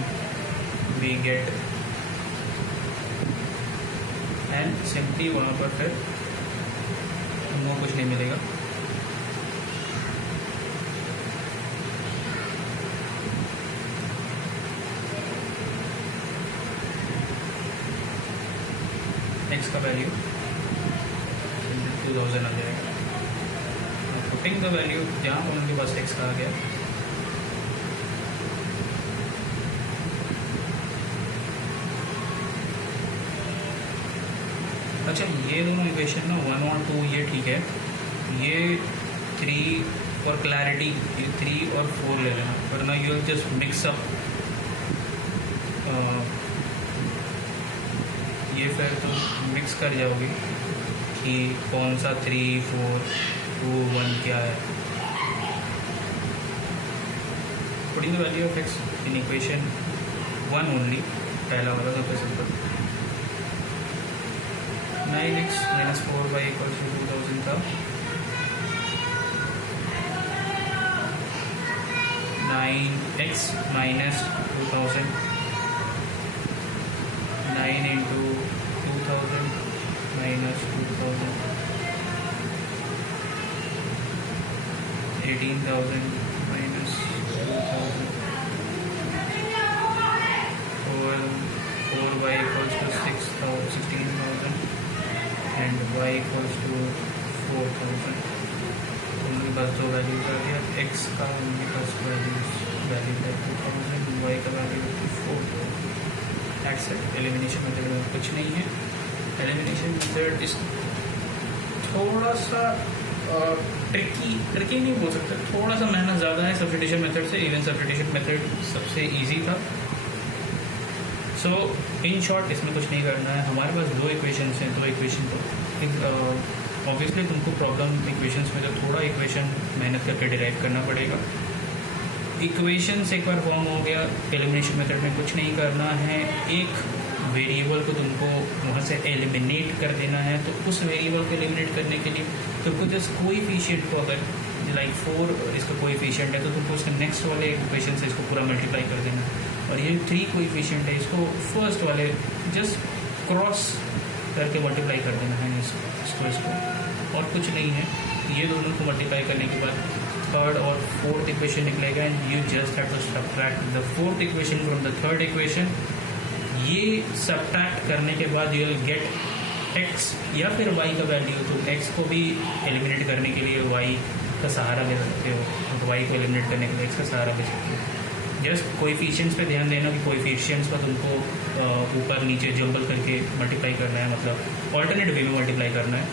we get, and simply वहाँ पर फिर हमको कुछ नहीं मिलेगा। x का वैल्यू 2000 आ जाएगा। पुटिंग द वैल्यू जहाँ पर उनके पास x का आ गया, अच्छा ये दोनों इक्वेशन ना 1 और 2 ये ठीक है, ये 3 और क्लैरिटी ये 3 और 4 ले लेना, वरना यू जस्ट मिक्स अप, ये फिर तुम मिक्स कर जाओगे कि कौन सा 3, 4, 2, 1 क्या है। Putting the value of x in equation 1 only, पहला वाला सबसे simple, 9x minus 4y equals to 2000 था, 9x minus 2000, 9 into 2000 minus 2000, 18,000 minus 2000, 4y equals to 16,000 and y equals to 4000। उनके पास 2 वैल्यूज आ गया, x का उनके पास वैल्यू है 2000, y का वैल्यू है 4000। That's it. एलिमिनेशन मेथड में कुछ नहीं है। एलिमिनेशन मेथड इस थोड़ा सा ट्रिकी नहीं बोल सकते, थोड़ा सा मेहनत ज़्यादा है सब्स्टिट्यूशन मेथड से। इवन सब्स्टिट्यूशन मेथड सबसे ईजी था। सो इन शॉर्ट इसमें कुछ नहीं करना है। हमारे पास 2 इक्वेशंस हैं, 2 इक्वेशन को ऑब्वियसली तुमको प्रॉब्लम इक्वेशंस में तो थोड़ा इक्वेशन मेहनत करके डिराइव करना पड़ेगा। इक्वेशंस एक बार फॉर्म हो गया, एलिमिनेशन मेथड में कुछ नहीं करना है। एक वेरिएबल को तुमको वहाँ से एलिमिनेट कर देना है, तो उस वेरिएबल को एलिमिनेट करने के लिए तुमको जस्ट कोएफिशिएंट को, अगर लाइक 4 इसका कोएफिशिएंट है तो तुमको उसके नेक्स्ट वाले इक्वेशन से इसको पूरा मल्टीप्लाई कर देना। और ये 3 कोएफिशिएंट है, इसको फर्स्ट वाले जस्ट क्रॉस करके मल्टीप्लाई कर देना है इसको और कुछ नहीं है। ये दोनों को मल्टीप्लाई करने के बाद थर्ड और फोर्थ इक्वेशन निकलेगा and you just have to subtract the fourth equation from the third equation. ये सब्ट्रैक्ट करने के बाद यू विल गेट x या फिर y का वैल्यू। तो x को भी एलिमिनेट करने के लिए y का सहारा ले सकते हो, तो y को एलिमिनेट करने के लिए x का सहारा ले सकते हो। जस्ट कोएफिशिएंट्स पे ध्यान देना कि कोएफिशिएंट्स का तुमको ऊपर नीचे जंबल करके मल्टीप्लाई करना है, मतलब ऑल्टरनेट वे में मल्टीप्लाई करना है।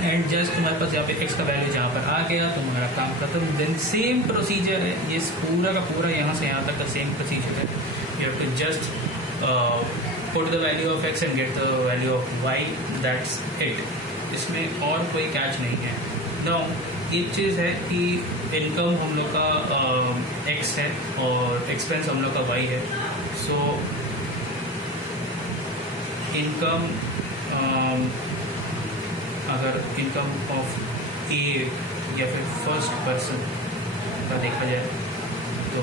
एंड जस्ट तुम्हारे पास यहाँ पे x का वैल्यू जहाँ पर आ गया तुम्हारा काम खत्म। देन सेम प्रोसीजर है, ये पूरा का पूरा यहाँ से यहाँ तक का सेम प्रोसीजर है। You have to just put the value of x and get the value of y, that's it. इसमें और कोई कैच नहीं है। नाउ एक चीज़ है कि इनकम हम लोग का x है और एक्सपेंस हम लोग का y है। सो इनकम अगर इनकम ऑफ ए या फिर फर्स्ट पर्सन का देखा जाए तो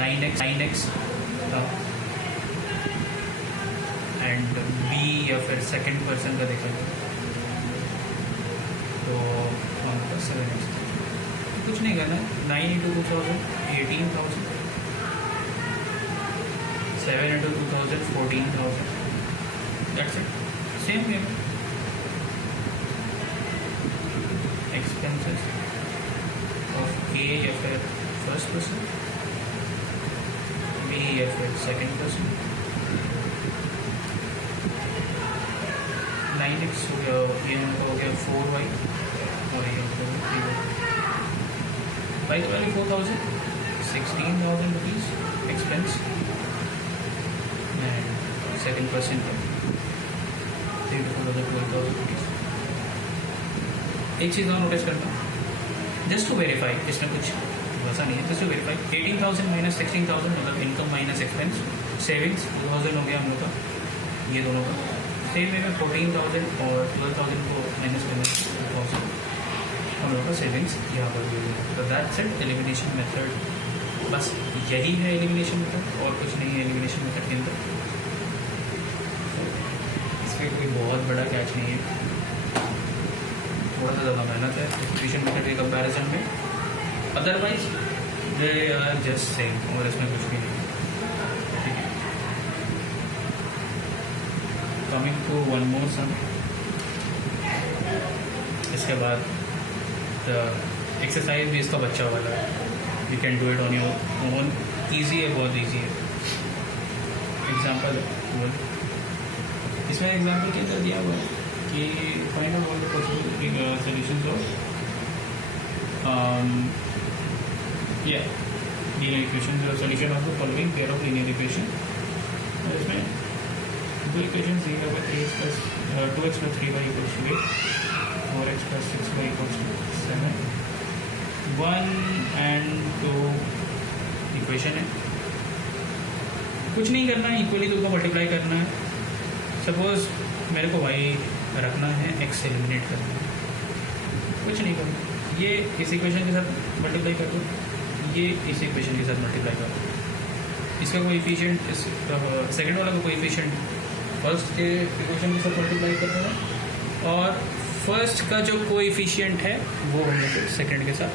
9x था, एंड बी या फिर सेकंड पर्सन का देखा जाए तो 7x। कुछ नहीं करना, 9 into 2000 18,000, 7 into 2000 14,000, that's it. Same way में एक्सपेंसेस ऑफ ए या फिर फर्स्ट पर्सन, बी या फिर सेकंड पर्सन, 9x हो गया, ये हो गया 4y और ये हो गया 3y। y का value 4,000, 16,000 rupees expense and second person का 12,000 रुपीज़। एक चीज़ और नोटिस करना, जस्ट टू वेरीफाई, इसमें कुछ वैसा नहीं है, जस्ट टू वेरीफाई 18,000 माइनस 16,000 मतलब इनकम माइनस एक्सपेंस। सेविंग्स 2,000 हो गया हम लोग का, ये दोनों का। सेम वे में 14,000 और 12,000 को माइनस करना 2,000 हम लोग का सेविंग्स यहाँ पर भी है। तो दैट्स इट, एलिमिनेशन मेथड। बस यही है एलिमिनेशन मेथड और कुछ नहीं है एलिमिनेशन मेथड के अंदर। इसमें कोई बहुत बड़ा कैच नहीं है, थोड़ा सा ज़्यादा मेहनत है डिस्ट्रीब्यूशन मेथड के कंपैरिजन में, otherwise they are just same और इसमें कुछ भी नहीं। ठीक है, coming to one more sum, इसके बाद एक्सरसाइज भी इसका बच्चा वाला है, you can do it on your own, easy है, बहुत ईजी है। एग्जाम्पल इसमें एग्जाम्पल के अंदर दिया हुआ है कि find out all the possible solutions of linear equation, solution of the following pair of linear equation. इसमें दो इक्वेशन दिए हुए 3x plus 2x plus 3y equals to 8, 4x plus 6y equals to 7, 1 and 2 equation है। कुछ नहीं करना है, equally दो को मल्टीप्लाई करना है। सपोज मेरे को y रखना है, x एलिमिनेट करना है, कुछ नहीं करना, ये इस इक्वेशन के साथ मल्टीप्लाई कर दो, ये इस इक्वेशन के साथ मल्टीप्लाई कर दो। इसका कोएफिशिएंट इस सेकंड वाला का कोएफिशिएंट फर्स्ट के इक्वेशन के साथ मल्टीप्लाई कर देना और फर्स्ट का जो कोएफिशिएंट है वो हम लोग सेकंड के साथ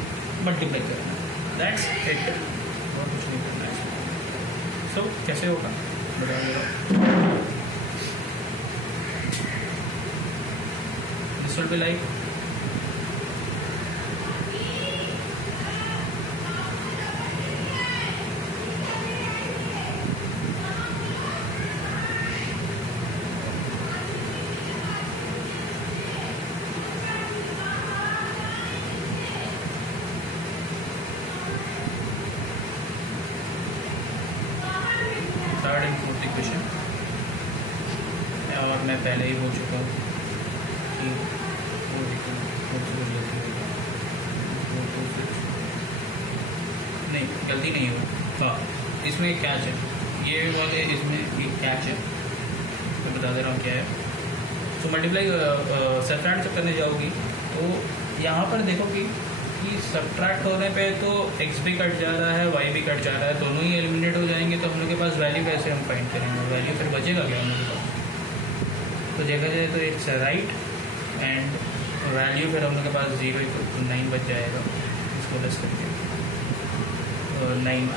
मल्टीप्लाई करना है। दैट्स इट, और कुछ नहीं करना है। सो कैसे होगा बता दो। This will be like third and fourth equation, और मैं पहले ही बोल चुका हूँ कि नहीं, गलती नहीं हुई। हाँ, इसमें एक कैच है, ये वाले इसमें एक कैच है, मैं बता दे रहा हूँ क्या है। तो मल्टीप्लाई सब्ट्रैक्ट जब करने जाओगी तो यहाँ पर देखोगी कि सब्ट्रैक्ट होने पे तो x भी कट जा रहा है, y भी कट जा रहा है, दोनों ही एलिमिनेट हो जाएंगे। तो हम लोग के पास वैल्यू कैसे हम फाइंड करेंगे, वैल्यू फिर बचेगा क्या हम लोग के पास। तो देखा जाए तो इट्स राइट एंड वैल्यू फिर हम लोग के पास 0 9 बच जाएगा, इसको लेस करके 9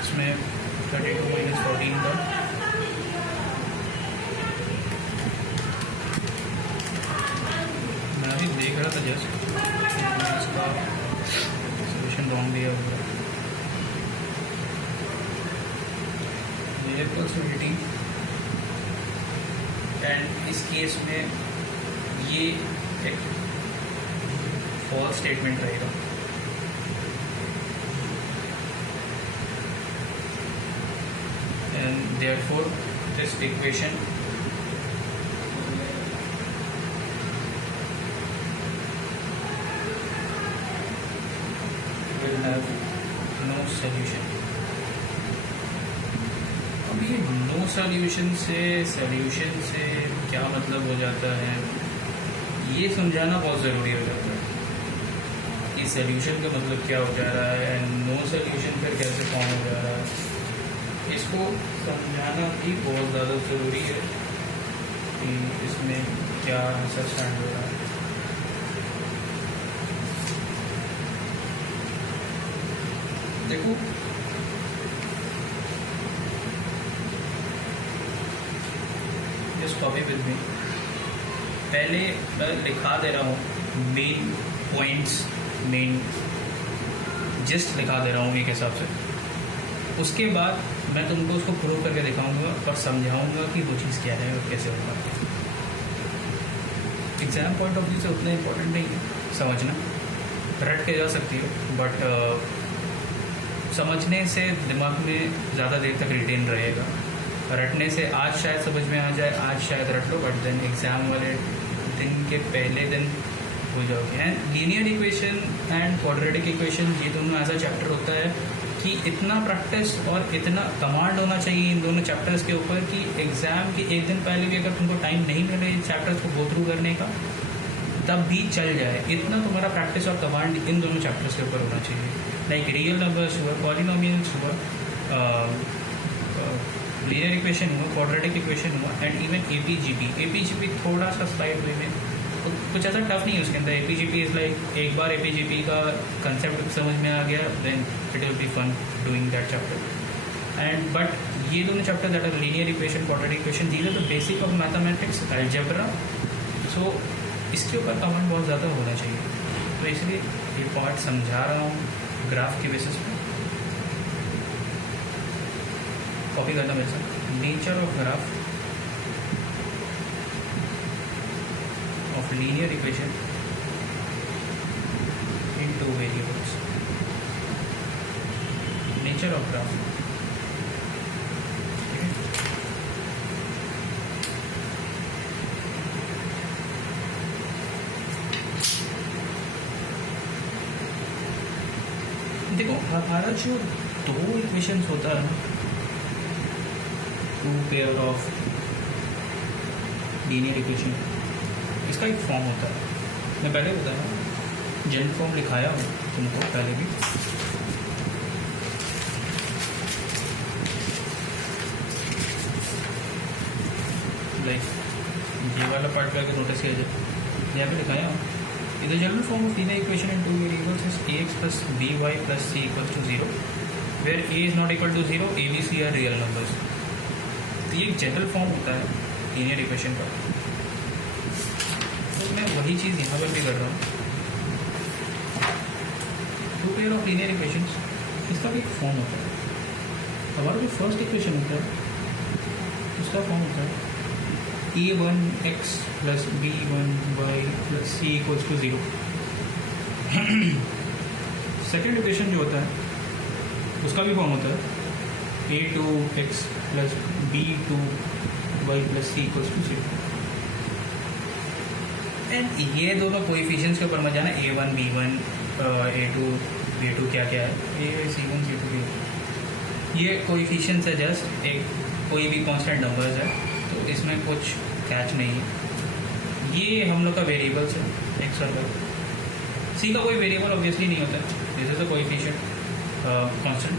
इसमें 32 - 14 का मैं अभी देख रहा था जस्ट इसका सोल्यूशन रॉन्ग दिया हुआ है। पॉसिबिलिटी एंड इस केस में ये एक फॉल्स स्टेटमेंट रहेगा। And therefore this equation will have no solution। अब ये नो सॉल्यूशन से क्या मतलब हो जाता है, ये समझाना बहुत ज़रूरी हो जाता है कि सॉल्यूशन का मतलब क्या हो जा रहा है एंड नो सॉल्यूशन फिर कैसे फॉर्म हो जा रहा है। इसको समझाना भी बहुत ज़्यादा ज़रूरी है कि इसमें क्या आंसर स्टैंड हो रहा है। देखो जस्ट कॉपी विद मी, पहले मैं लिखा दे रहा हूँ मेन पॉइंट्स, मेन जस्ट लिखा दे रहा हूँ एक हिसाब से। उसके बाद मैं तुमको उसको प्रूव करके दिखाऊंगा और समझाऊंगा कि वो चीज़ क्या है और कैसे होगा। एग्ज़ाम पॉइंट ऑफ व्यू से उतना इम्पोर्टेंट नहीं है समझना, रट के जा सकती हो बट समझने से दिमाग में ज़्यादा देर तक रिटेन रहेगा। रटने से आज शायद समझ में आ जाए, आज शायद रट लो, बट देन एग्ज़ाम वाले दिन के पहले दिन हो जाओगे। And linear equation and quadratic equation ये दोनों ऐसा चैप्टर होता है कि इतना प्रैक्टिस और इतना कमांड होना चाहिए इन दोनों चैप्टर्स के ऊपर कि एग्ज़ाम के एक दिन पहले भी अगर तुमको टाइम नहीं मिले इन चैप्टर्स को गो थ्रू करने का तब भी चल जाए। इतना तुम्हारा प्रैक्टिस और कमांड इन दोनों चैप्टर्स के ऊपर होना चाहिए। लाइक रियल नंबर्स हुआ, पॉलिनोमियल्स हुआ, लीनियर इक्वेशन हुआ, क्वाड्रेटिक इक्वेशन हुआ एंड इवन एपीजीपी थोड़ा सा स्लाइड वे में कुछ ऐसा टफ नहीं है उसके अंदर। एपीजीपी इज़ लाइक एक बार एपीजीपी का कंसेप्ट समझ में आ गया then it will be fun doing that chapter. And but ये दोनों chapter that are linear equation, quadratic equation, these are the basic of mathematics, algebra. So इसके ऊपर कमेंट बहुत ज़्यादा होना चाहिए, तो इसलिए ये पार्ट समझा रहा हूँ ग्राफ के बेसिस पे। कॉपी करना मेरे साथ। Nature of graph of linear equation in two variables. Nature of graph. देखो हमारा जो दो इक्वेशंस होता है, two pair of linear equation, इसका एक फॉर्म होता है। मैं पहले बताया जनरल फॉर्म लिखाया हूँ तुमको पहले भी। लाइक ये वाला पार्ट का अगर नोटिस किया जाए, यहाँ पे लिखाया हूँ इधर general form of linear equation in two variables is ax plus by plus c equals to 0 where a is not equal to 0, a b c are real numbers. तो ये एक जनरल फॉर्म होता है लीनियर इक्वेशन का। मैं वही चीज़ यहाँ पर भी कर रहा हूँ। Two pair of linear equations, इसका भी एक फॉर्म होता है। हमारा जो फर्स्ट इक्वेशन होता है उसका फॉर्म होता है a1x plus b1y plus c equals to 0. Second equation जो होता है उसका भी फॉर्म होता है a2x plus b2y plus c equals to 0. And ये दोनों कोएफिशिएंट्स के ऊपर मत जाना, a1 b1 a2 क्या क्या है, a c1 c2 ये कोएफिशिएंट्स है, जस्ट एक कोई भी कांस्टेंट नंबर्स है, तो इसमें कुछ कैच नहीं है. ये हम लोग का वेरिएबल्स है एक्स और वाई. सी का कोई वेरिएबल ऑब्वियसली नहीं होता है, this is a coefficient constant.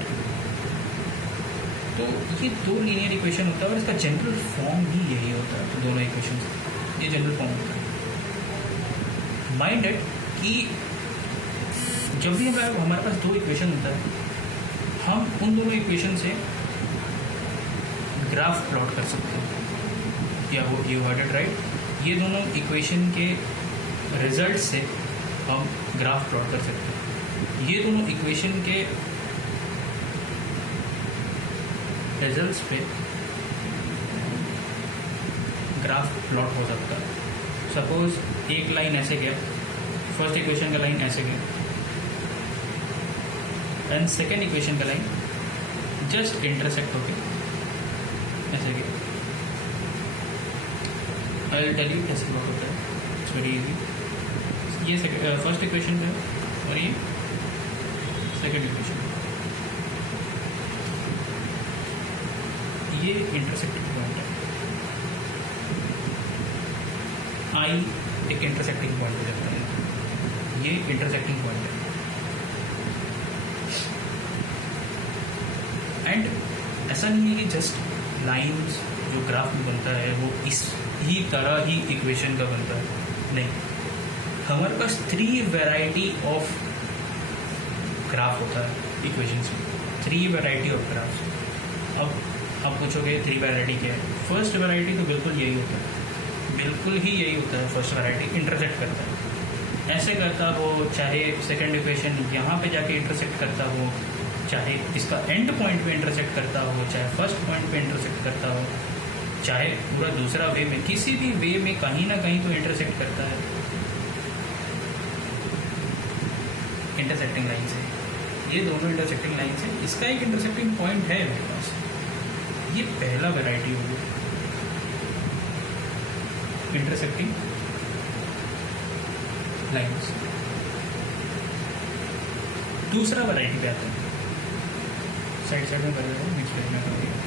तो ये दो लीनियर इक्वेशन होता है और इसका जनरल फॉर्म भी यही होता है. तो दोनों इक्वेशन ये जनरल फॉर्म होता है. माइंड इट कि जब भी हमारे पास दो इक्वेशन होता है, हम उन दोनों इक्वेशन से ग्राफ प्लॉट कर सकते हैं. या वो यू हर्ड इट राइट. ये दोनों इक्वेशन के रिजल्ट से हम ग्राफ प्लॉट कर सकते हैं. ये दोनों इक्वेशन के रिजल्ट्स पे ग्राफ प्लॉट हो सकता है. सपोज एक लाइन ऐसे गया, फर्स्ट इक्वेशन का लाइन ऐसे गया, एंड सेकेंड इक्वेशन का लाइन जस्ट इंटरसेक्ट होके ऐसे गया. आई विल टेल यू कैसे वर्क होता है. It's very easy. ये फर्स्ट इक्वेशन है और ये सेकेंड इक्वेशन. ये इंटरसेक्टिंग पॉइंट है. आई एक इंटरसेक्टिंग पॉइंट हो जाता है. ये इंटरसेक्टिंग पॉइंट है. एंड ऐसा नहीं है कि जस्ट लाइंस जो ग्राफ में बनता है वो इस ही तरह ही इक्वेशन का बनता है. नहीं, हमारे पास 3 वैरायटी ऑफ ग्राफ होता है इक्वेशंस में. 3 वैरायटी ऑफ ग्राफ्स. अब आप पूछोगे 3 वैरायटी क्या है. फर्स्ट वैरायटी तो बिल्कुल यही होता है, बिल्कुल ही यही होता है. फर्स्ट वैरायटी इंटरसेक्ट करता है, ऐसे करता हो, चाहे सेकंड इक्वेशन यहाँ पे जाके इंटरसेक्ट करता हो, चाहे इसका एंड पॉइंट पे इंटरसेक्ट करता हो, चाहे फर्स्ट पॉइंट पे इंटरसेक्ट करता हो, चाहे पूरा दूसरा वे में, किसी भी वे में कहीं ना कहीं तो इंटरसेक्ट करता है. इंटरसेक्टिंग लाइन से, ये दोनों इंटरसेक्टिंग लाइन से इसका एक इंटरसेक्टिंग पॉइंट है मेरे पास. ये पहला वैरायटी होगी इंटरसेक्टिंग लाइन्स. दूसरा वैरायटी पे आता है, साइड साइड में कर मिक्स करना पड़ेगा.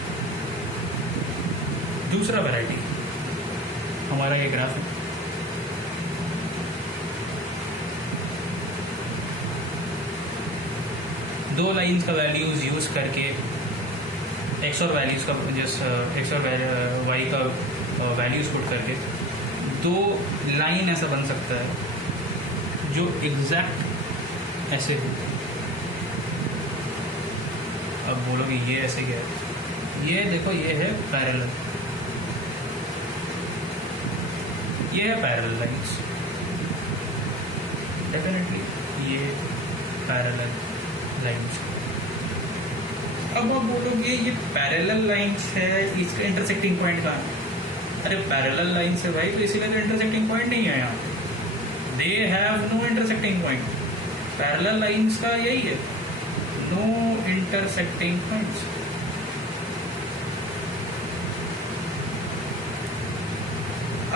दूसरा वैरायटी हमारा ये ग्राफ है. दो लाइंस का वैल्यूज यूज करके एक्स और वैल्यूज का जस्ट एक्स और वाई का वैल्यूज पुट करके दो लाइन ऐसा बन सकता है जो एग्जैक्ट ऐसे हो. अब बोलोगे ये ऐसे क्या है. ये देखो, ये है पैरेलल, ये है पैरेलल लाइंस. डेफिनेटली ये पैरेलल लाइंस. अब आप बोलोगे ये पैरेलल लाइंस है, इसका इंटरसेक्टिंग पॉइंट कहाँ है. अरे पैरेलल लाइंस है भाई, तो इसीलिए तो इंटरसेक्टिंग पॉइंट नहीं है यहाँ. They have no intersecting point. Parallel lines का यही है, नो इंटरसेक्टिंग पॉइंट्स.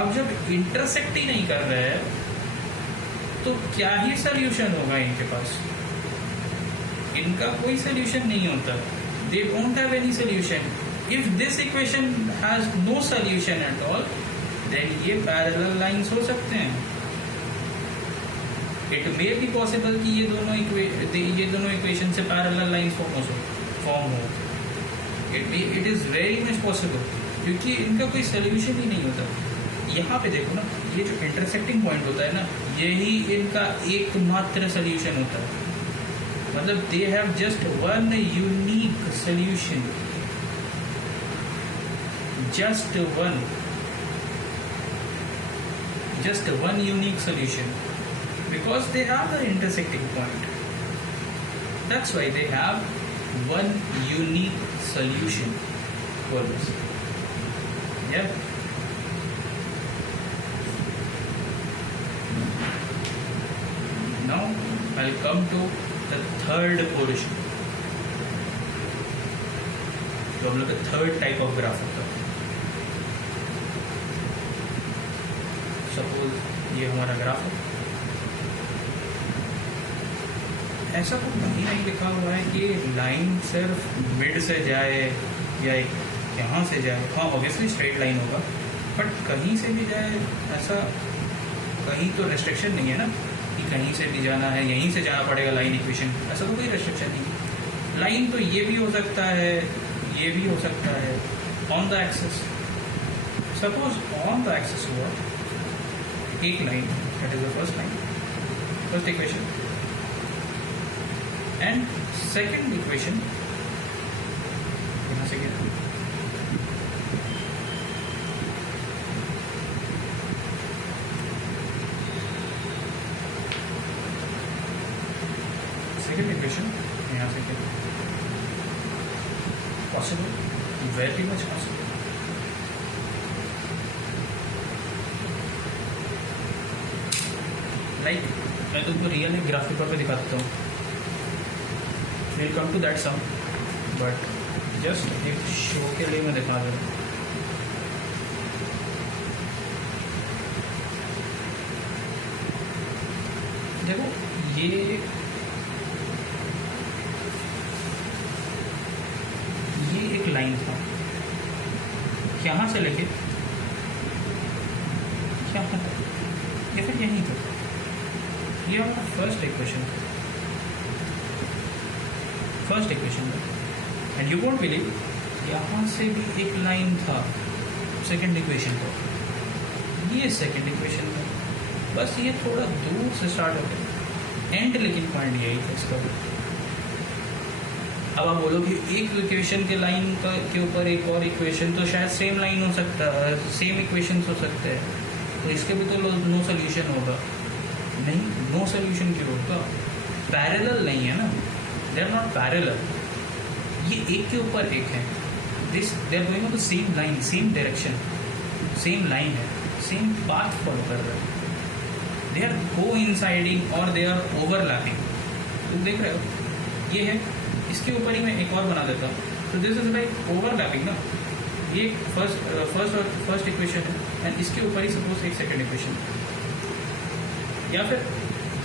अब जब इंटरसेक्ट ही नहीं कर रहे हैं तो क्या ही सोल्यूशन होगा इनके पास. इनका कोई सोल्यूशन नहीं होता. They don't have any solution. If this equation has no solution at all, then ये पैरेलल लाइंस हो सकते हैं. इट मे बी पॉसिबल कि ये दोनों इक्वेशन से पैरेलल लाइंस फॉर्म हो. It is very much possible, क्योंकि इनका कोई सोल्यूशन ही नहीं होता. यहाँ पे देखो ना, ये जो इंटरसेक्टिंग पॉइंट होता है ना, यही इनका एकमात्र सोल्यूशन होता है. मतलब they have just one unique solution, just one unique solution, because they have the intersecting point. That's why they have one unique solution for this. Yeah. Now I'll come to the third portion. तो हम लोग का third type of graph होता है. Suppose ये हमारा graph है. ऐसा तो कहीं नहीं लिखा हुआ है कि लाइन सिर्फ मिड से जाए या यहाँ से जाए. हाँ, ऑब्वियसली स्ट्रेट लाइन होगा, बट कहीं से भी जाए ऐसा कहीं तो रेस्ट्रिक्शन नहीं है ना कि कहीं से भी जाना है, यहीं से जाना पड़ेगा लाइन इक्वेशन. ऐसा तो कोई रेस्ट्रिक्शन नहीं है. लाइन तो ये भी हो सकता है, ये भी हो सकता है. On the axis, suppose on the axis हुआ एक line, that is the first line, first equation. And second equation यहाँ से क्या, सेकेंड इक्वेशन यहाँ से क्या, possible, very much possible. Like मैं तुमको रियल एक ग्राफ पेपर पे दिखा देता हूँ. Will come to that sum, but just एक शो के लिए मैं दिखा दे रहा हूँ. देखो ये एक लाइन था, यहाँ से लेके यहाँ तक, या फिर यहीं तक. ये हमारा फर्स्ट इक्वेशन है. एंड यू वोंट बिलीव, यहाँ से भी एक लाइन था सेकंड इक्वेशन को. ये सेकंड इक्वेशन था, बस ये थोड़ा दूर से स्टार्ट हो गया. एंड लेकिन पॉइंट यही था इसका. अब आप बोलो कि एक इक्वेशन के लाइन के ऊपर एक और इक्वेशन, तो शायद सेम लाइन हो सकता है, सेम इक्वेशन हो सकते हैं, तो इसके भी तो नो सोल्यूशन होगा. नहीं, नो सोल्यूशन क्यों होगा? पैरेलल नहीं है ना, दे आर नॉट पैरेलल. ये एक के ऊपर एक है. This they are going on the same line, same direction, same line है, सेम पाथ फॉलो कर रहे हैं. दे आर कोइंसाइडिंग और दे आर ओवरलैपिंग. तुम देख रहे हो, ये है, इसके ऊपर ही मैं एक और बना देता हूँ. तो दिस इज लाइक ओवरलैपिंग ना. ये फर्स्ट इक्वेशन है एंड इसके ऊपर ही सपोज एक सेकंड इक्वेशन, या फिर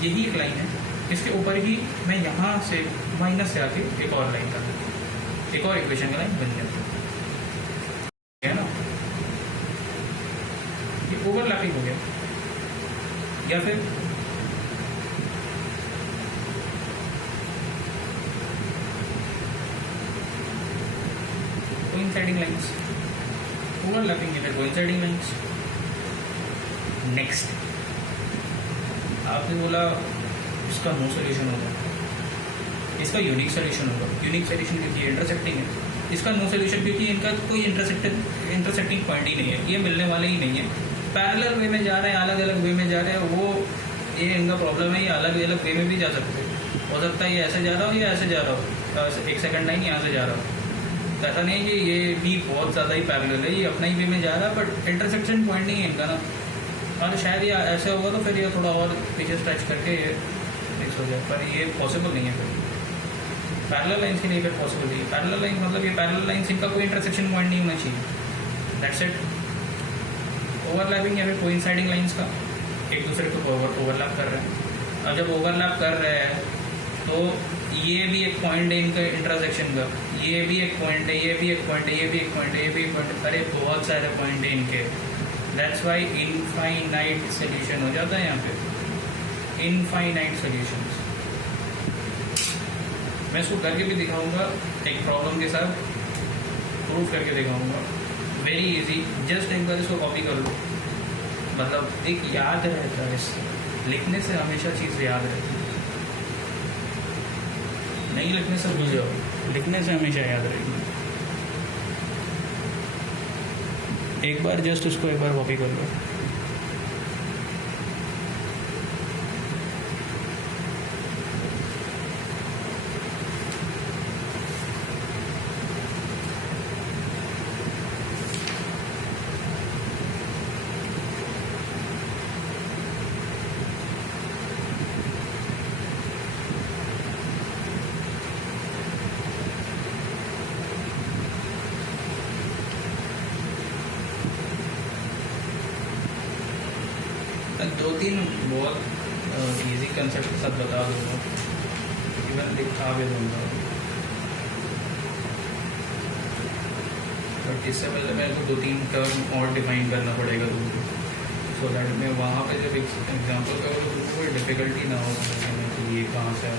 यही एक लाइन है, इसके ऊपर ही मैं यहाँ से माइनस से आके एक और लाइन कर देता हूँ, एक और इक्वेशन का लाइन बन जाता है ना. ये ओवरलैपिंग हो गया. या फिर कोइंसाइडिंग लाइंस, ओवरलैपिंग या फिर कोइंसाइडिंग लाइंस. नेक्स्ट आपने बोला इसका नो सोल्यूशन होगा, इसका यूनिक सोल्यूशन होगा. यूनिक सोल्यूशन क्योंकि इंटरसेक्टिंग है. इसका नो सोल्यूशन क्योंकि इनका कोई इंटरसेक्टिंग पॉइंट ही नहीं है, ये मिलने वाले ही नहीं है. पैरेलल वे में जा रहे हैं, अलग अलग वे में जा रहे हैं, वो ये इनका प्रॉब्लम है. ये अलग अलग वे में भी जा सकते हैं. हो सकता है ये ऐसे जा रहा हो या ऐसे जा रहा हो, एक सेकंड लाइन यहाँ से जा रहा हो. ऐसा नहीं है कि ये भी बहुत ज़्यादा ही पैरेलल है, ये अपना ही वे में जा रहा है, बट इंटरसेक्शन पॉइंट नहीं है इनका ना. और शायद ये ऐसे होगा तो फिर ये थोड़ा और पीछे स्ट्रेच करके ये फिक्स हो जाए, पर ये पॉसिबल नहीं है. फिर पैरेलल लाइंस के लिए फिर पॉसिबल नहीं है. पैरेलल लाइन मतलब ये पैरेलल लाइंस, इनका कोई इंटरसेक्शन पॉइंट नहीं होना चाहिए. That's it. ओवरलैपिंग या फिर कोइंसाइडिंग लाइंस का एक दूसरे को ओवरलैप कर रहे हैं. और जब ओवरलैप कर रहे हैं तो ये भी एक पॉइंट है इनका इंटरसेक्शन का, ये भी एक पॉइंट है, ये भी एक पॉइंट है, ये भी एक पॉइंट है, ये भी एक पॉइंट है. अरे बहुत सारे पॉइंट है इनके. दैट्स वाई इनफाइनाइट सोल्यूशन हो जाता है यहाँ पे. Infinite solutions. मैं इसको करके भी दिखाऊंगा एक प्रॉब्लम के साथ, प्रूफ करके दिखाऊंगा. Very easy. जस्ट एक बार इसको कॉपी कर लो, मतलब एक याद रहता है. इससे लिखने से हमेशा चीज़ याद रहती है, नहीं लिखने से भूल जाओ, लिखने से हमेशा याद रहेगी. एक बार जस्ट उसको एक बार कॉपी कर लो. दो तीन बहुत इजी कंसेप्ट के साथ बता दूंगा, इवन दिखा भी दूंगा, बट इससे पहले मेरे को दो तीन टर्म और डिफाइन करना पड़ेगा तुमको, सो दैट मैं वहाँ पे जब एग्जाम्पल करूँ तो कोई डिफ़िकल्टी ना हो कि ये कहाँ से आ।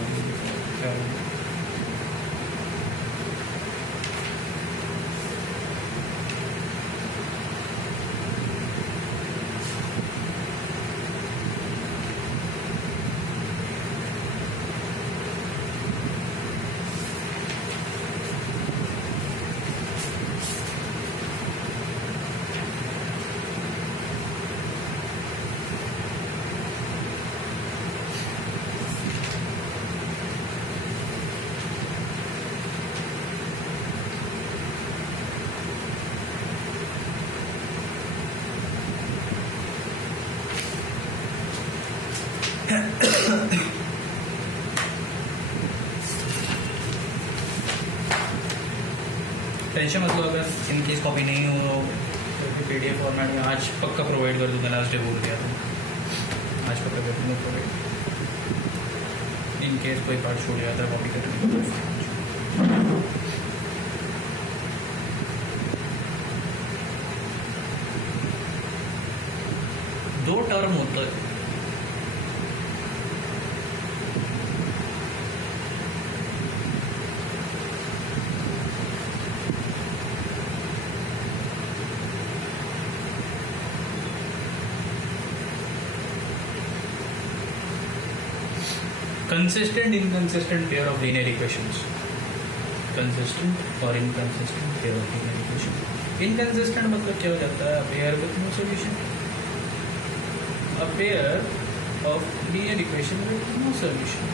टेंशन मतलब अगर इनकेस कॉपी नहीं हो तो PDF फॉर्मेट में आज पक्का प्रोवाइड कर दूँगा, लास्ट डे बोल दिया था, आज पक्का कर दूँगा प्रोवाइड, इनकेस कोई पार्ट छूट जाता है कॉपी करने को। दो टर्म होता है, consistent inconsistent pair of linear equations, consistent और inconsistent pair of linear equation। inconsistent मतलब क्या हो जाता है, a pair with no solution, a pair of linear equation with no solution।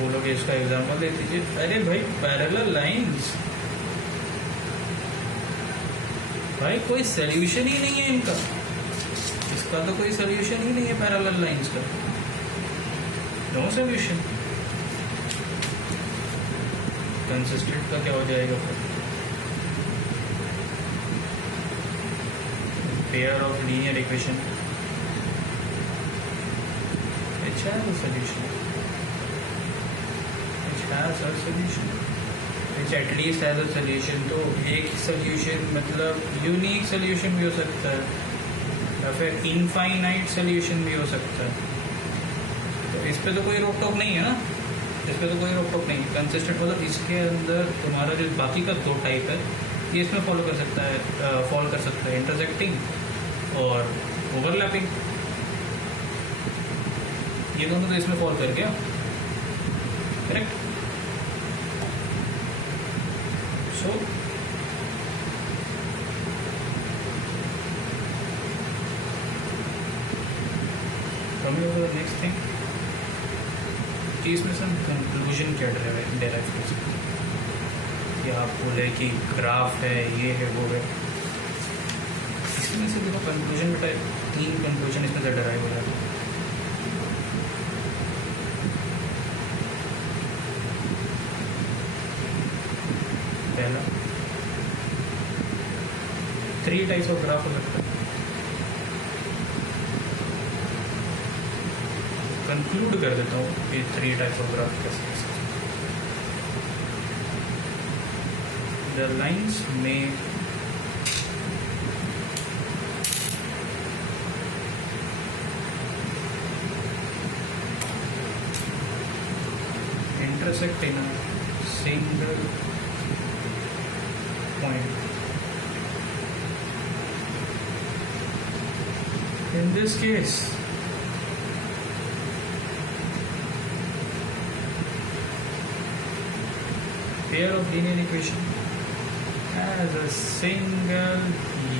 बोलोगे इसका एग्जांपल दे दीजिए, अरे भाई पैरेलल लाइंस, भाई कोई सॉल्यूशन ही नहीं है इनका, इसका तो कोई सॉल्यूशन ही नहीं है पैरेलल लाइंस का, नो सॉल्यूशन। कंसिस्टेंट का क्या हो जाएगा फिर, pair of linear equation which has a solution, which has a solution, which at least has a solution। तो एक सॉल्यूशन मतलब यूनिक सॉल्यूशन भी हो सकता है या फिर इनफाइनाइट सॉल्यूशन भी हो सकता है, इस पे तो कोई रोक टोक नहीं है ना, इस पे तो कोई रोक टोक नहीं है। कंसिस्टेंट मतलब इसके अंदर तुम्हारा जो बाकी का दो टाइप है ये इसमें फॉलो कर सकता है, फॉल कर सकता है, इंटरसेक्टिंग और ओवरलैपिंग, ये दोनों तो इसमें फॉल कर गया, correct. So coming over the next thing कि इसमें से हम कंक्लूजन क्या डेराइव कर सकते हैं, कि आप बोले कि ग्राफ है, ये है, वो है, इसमें से देखो कंक्लूजन बेटा तीन कंक्लूजन इसमें से डेराइव हो जाता है। पहला, 3 टाइप्स ऑफ ग्राफ हो सकता है, कंक्लूड कर देता हूँ कि 3 टाइप्स ऑफ ग्राफ कैसे कैसे। The lines may intersect in a single point. In this case, pair of linear equation has a single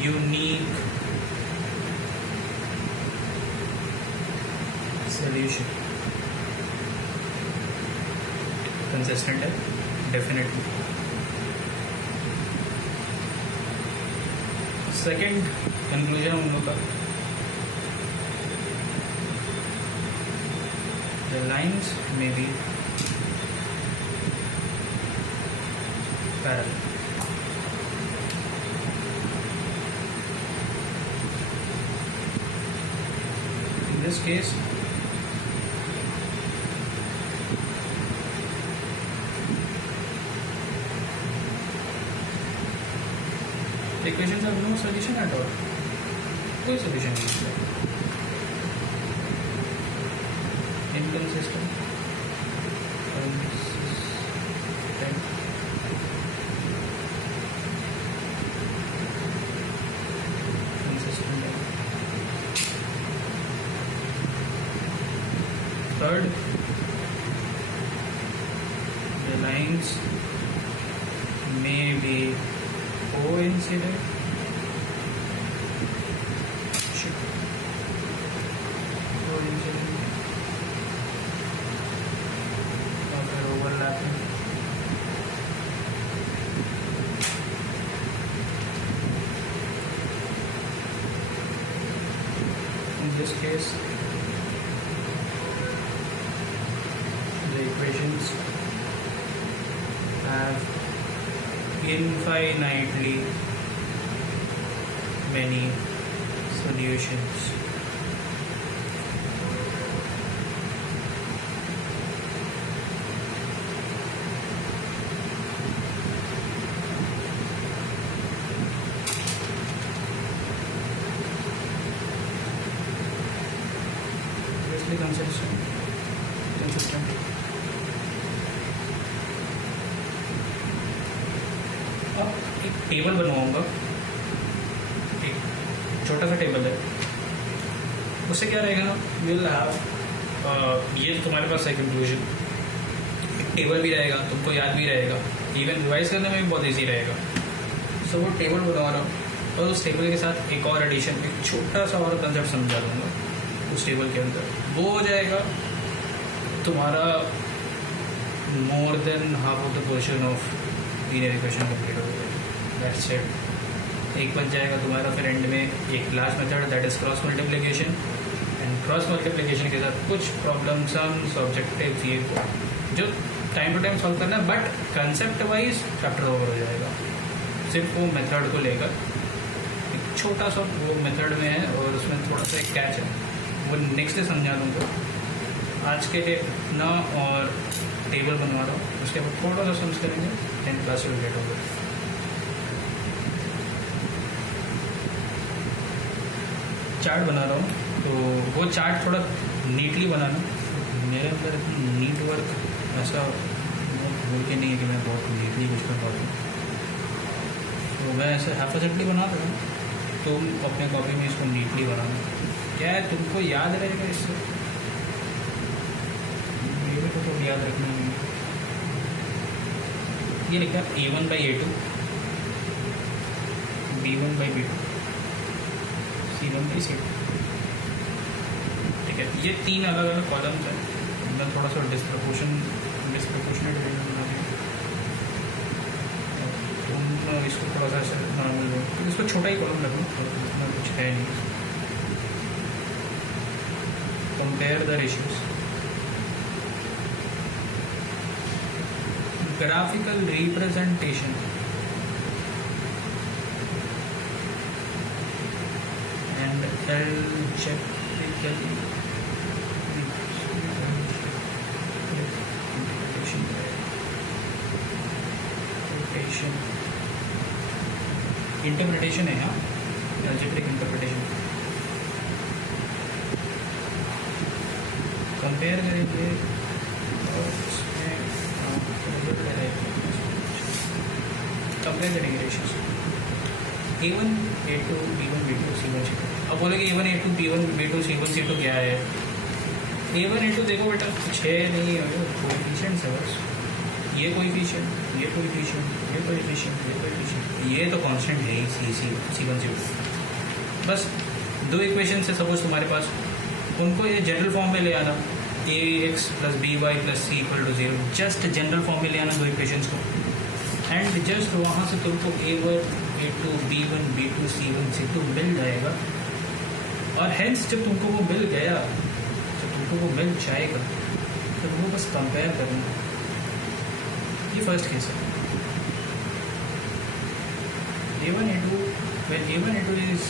unique solution। consistent है definitely। second conclusion हम लोग का, the lines may be parallel। case, the equations have no solution at all. कोई solution नहीं है. Inconsistent. Third, the lines may be coincident. Coincident or overlapping. In this case, the equations have infinitely many solutions. Obviously consistent. अब एक table बनवाऊंगा, एक छोटा सा table है, उससे क्या रहेगा ना, विल हैव ये तुम्हारे पास है कंक्लूजन, एक टेबल भी रहेगा, तुमको याद भी रहेगा, इवन रिवाइज करने में भी बहुत ईजी रहेगा. सो वो टेबल बनवा रहा हूँ और उस टेबल के साथ एक और एडिशन, एक छोटा सा और कंसेप्ट समझा दूंगा उस टेबल के अंदर. वो हो जाएगा तुम्हारा more than half of the portion of linear equation complete हो गया. That's it. एक बच जाएगा तुम्हारा फिर एंड में एक last method, that is cross multiplication. And cross multiplication के साथ कुछ प्रॉब्लम सम्स, ऑब्जेक्टिव्स, ये जो टाइम टू टाइम सॉल्व करना है, but concept wise chapter over हो जाएगा. सिर्फ वो मेथड को लेकर एक छोटा सा वो मेथड में है और उसमें थोड़ा सा एक कैच है, वो नेक्स्ट डे समझा दूँगा. आज के लिए इतना और टेबल बनवा रहा हूँ, उसके बाद थोड़ा सा सम्स करेंगे, 10th क्लास से रिलेट होगा. चार्ट बना रहा हूँ, तो वो चार्ट थोड़ा नीटली बनाना. मेरे अंदर नीट वर्क ऐसा भूल के नहीं है कि मैं बहुत नीटली कुछ कर पाता हूँ, तो मैं ऐसे हाफिजली बना रहा हूँ. तुम अपने कॉपी में इसको नीटली बनाना. क्या है, तुमको याद रहेगा इससे, मेरे को तो याद रखना नहीं. ये लिखा A1/A2, B1/B2, C1/C2. ठीक है, ये 3 अलग अलग कॉलम्स हैं. मैं थोड़ा सा डिस्प्रपोर्शनेट बना दिया. तुम इसको थोड़ा सा ऐसे नॉर्मल लो, तो इसको छोटा ही कॉलम रखो, इसमें कुछ है नहीं. Compare the ratios. graphical representation and algebraical interpretation है. हाँ, algebraic interpretation. कंपेयर करेंगे और उसमें कंपेयर करेंगे ratios A1, A2, B1, B2, C1, C2. अब बोलेंगे A1, A2, B1, B2, C1, C2 क्या है? A1, A2 देखो बेटा, कुछ है नहीं है, कोएफिशिएंट्स है बस. ये कोएफिशिएंट, ये कोएफिशिएंट, ये कोएफिशिएंट, ये कोएफिशिएंट, ये तो कांस्टेंट है ही. C1, C2 बस 2 इक्वेशन है सपोज तुम्हारे पास, उनको ये जनरल फॉर्म में ले आना. ax plus by plus c equal to 0. Just general form में ले आना 2 इक्वेशंस को, एंड जस्ट वहाँ से तुमको A1, A2, B1, B2, C1, C2 मिल जाएगा. और हेंस जब तुमको वो मिल गया, जब तुमको वो मिल जाएगा, तो तुमको बस कंपेयर करना. ये फर्स्ट केस है. A1, A2, when A1, A2 is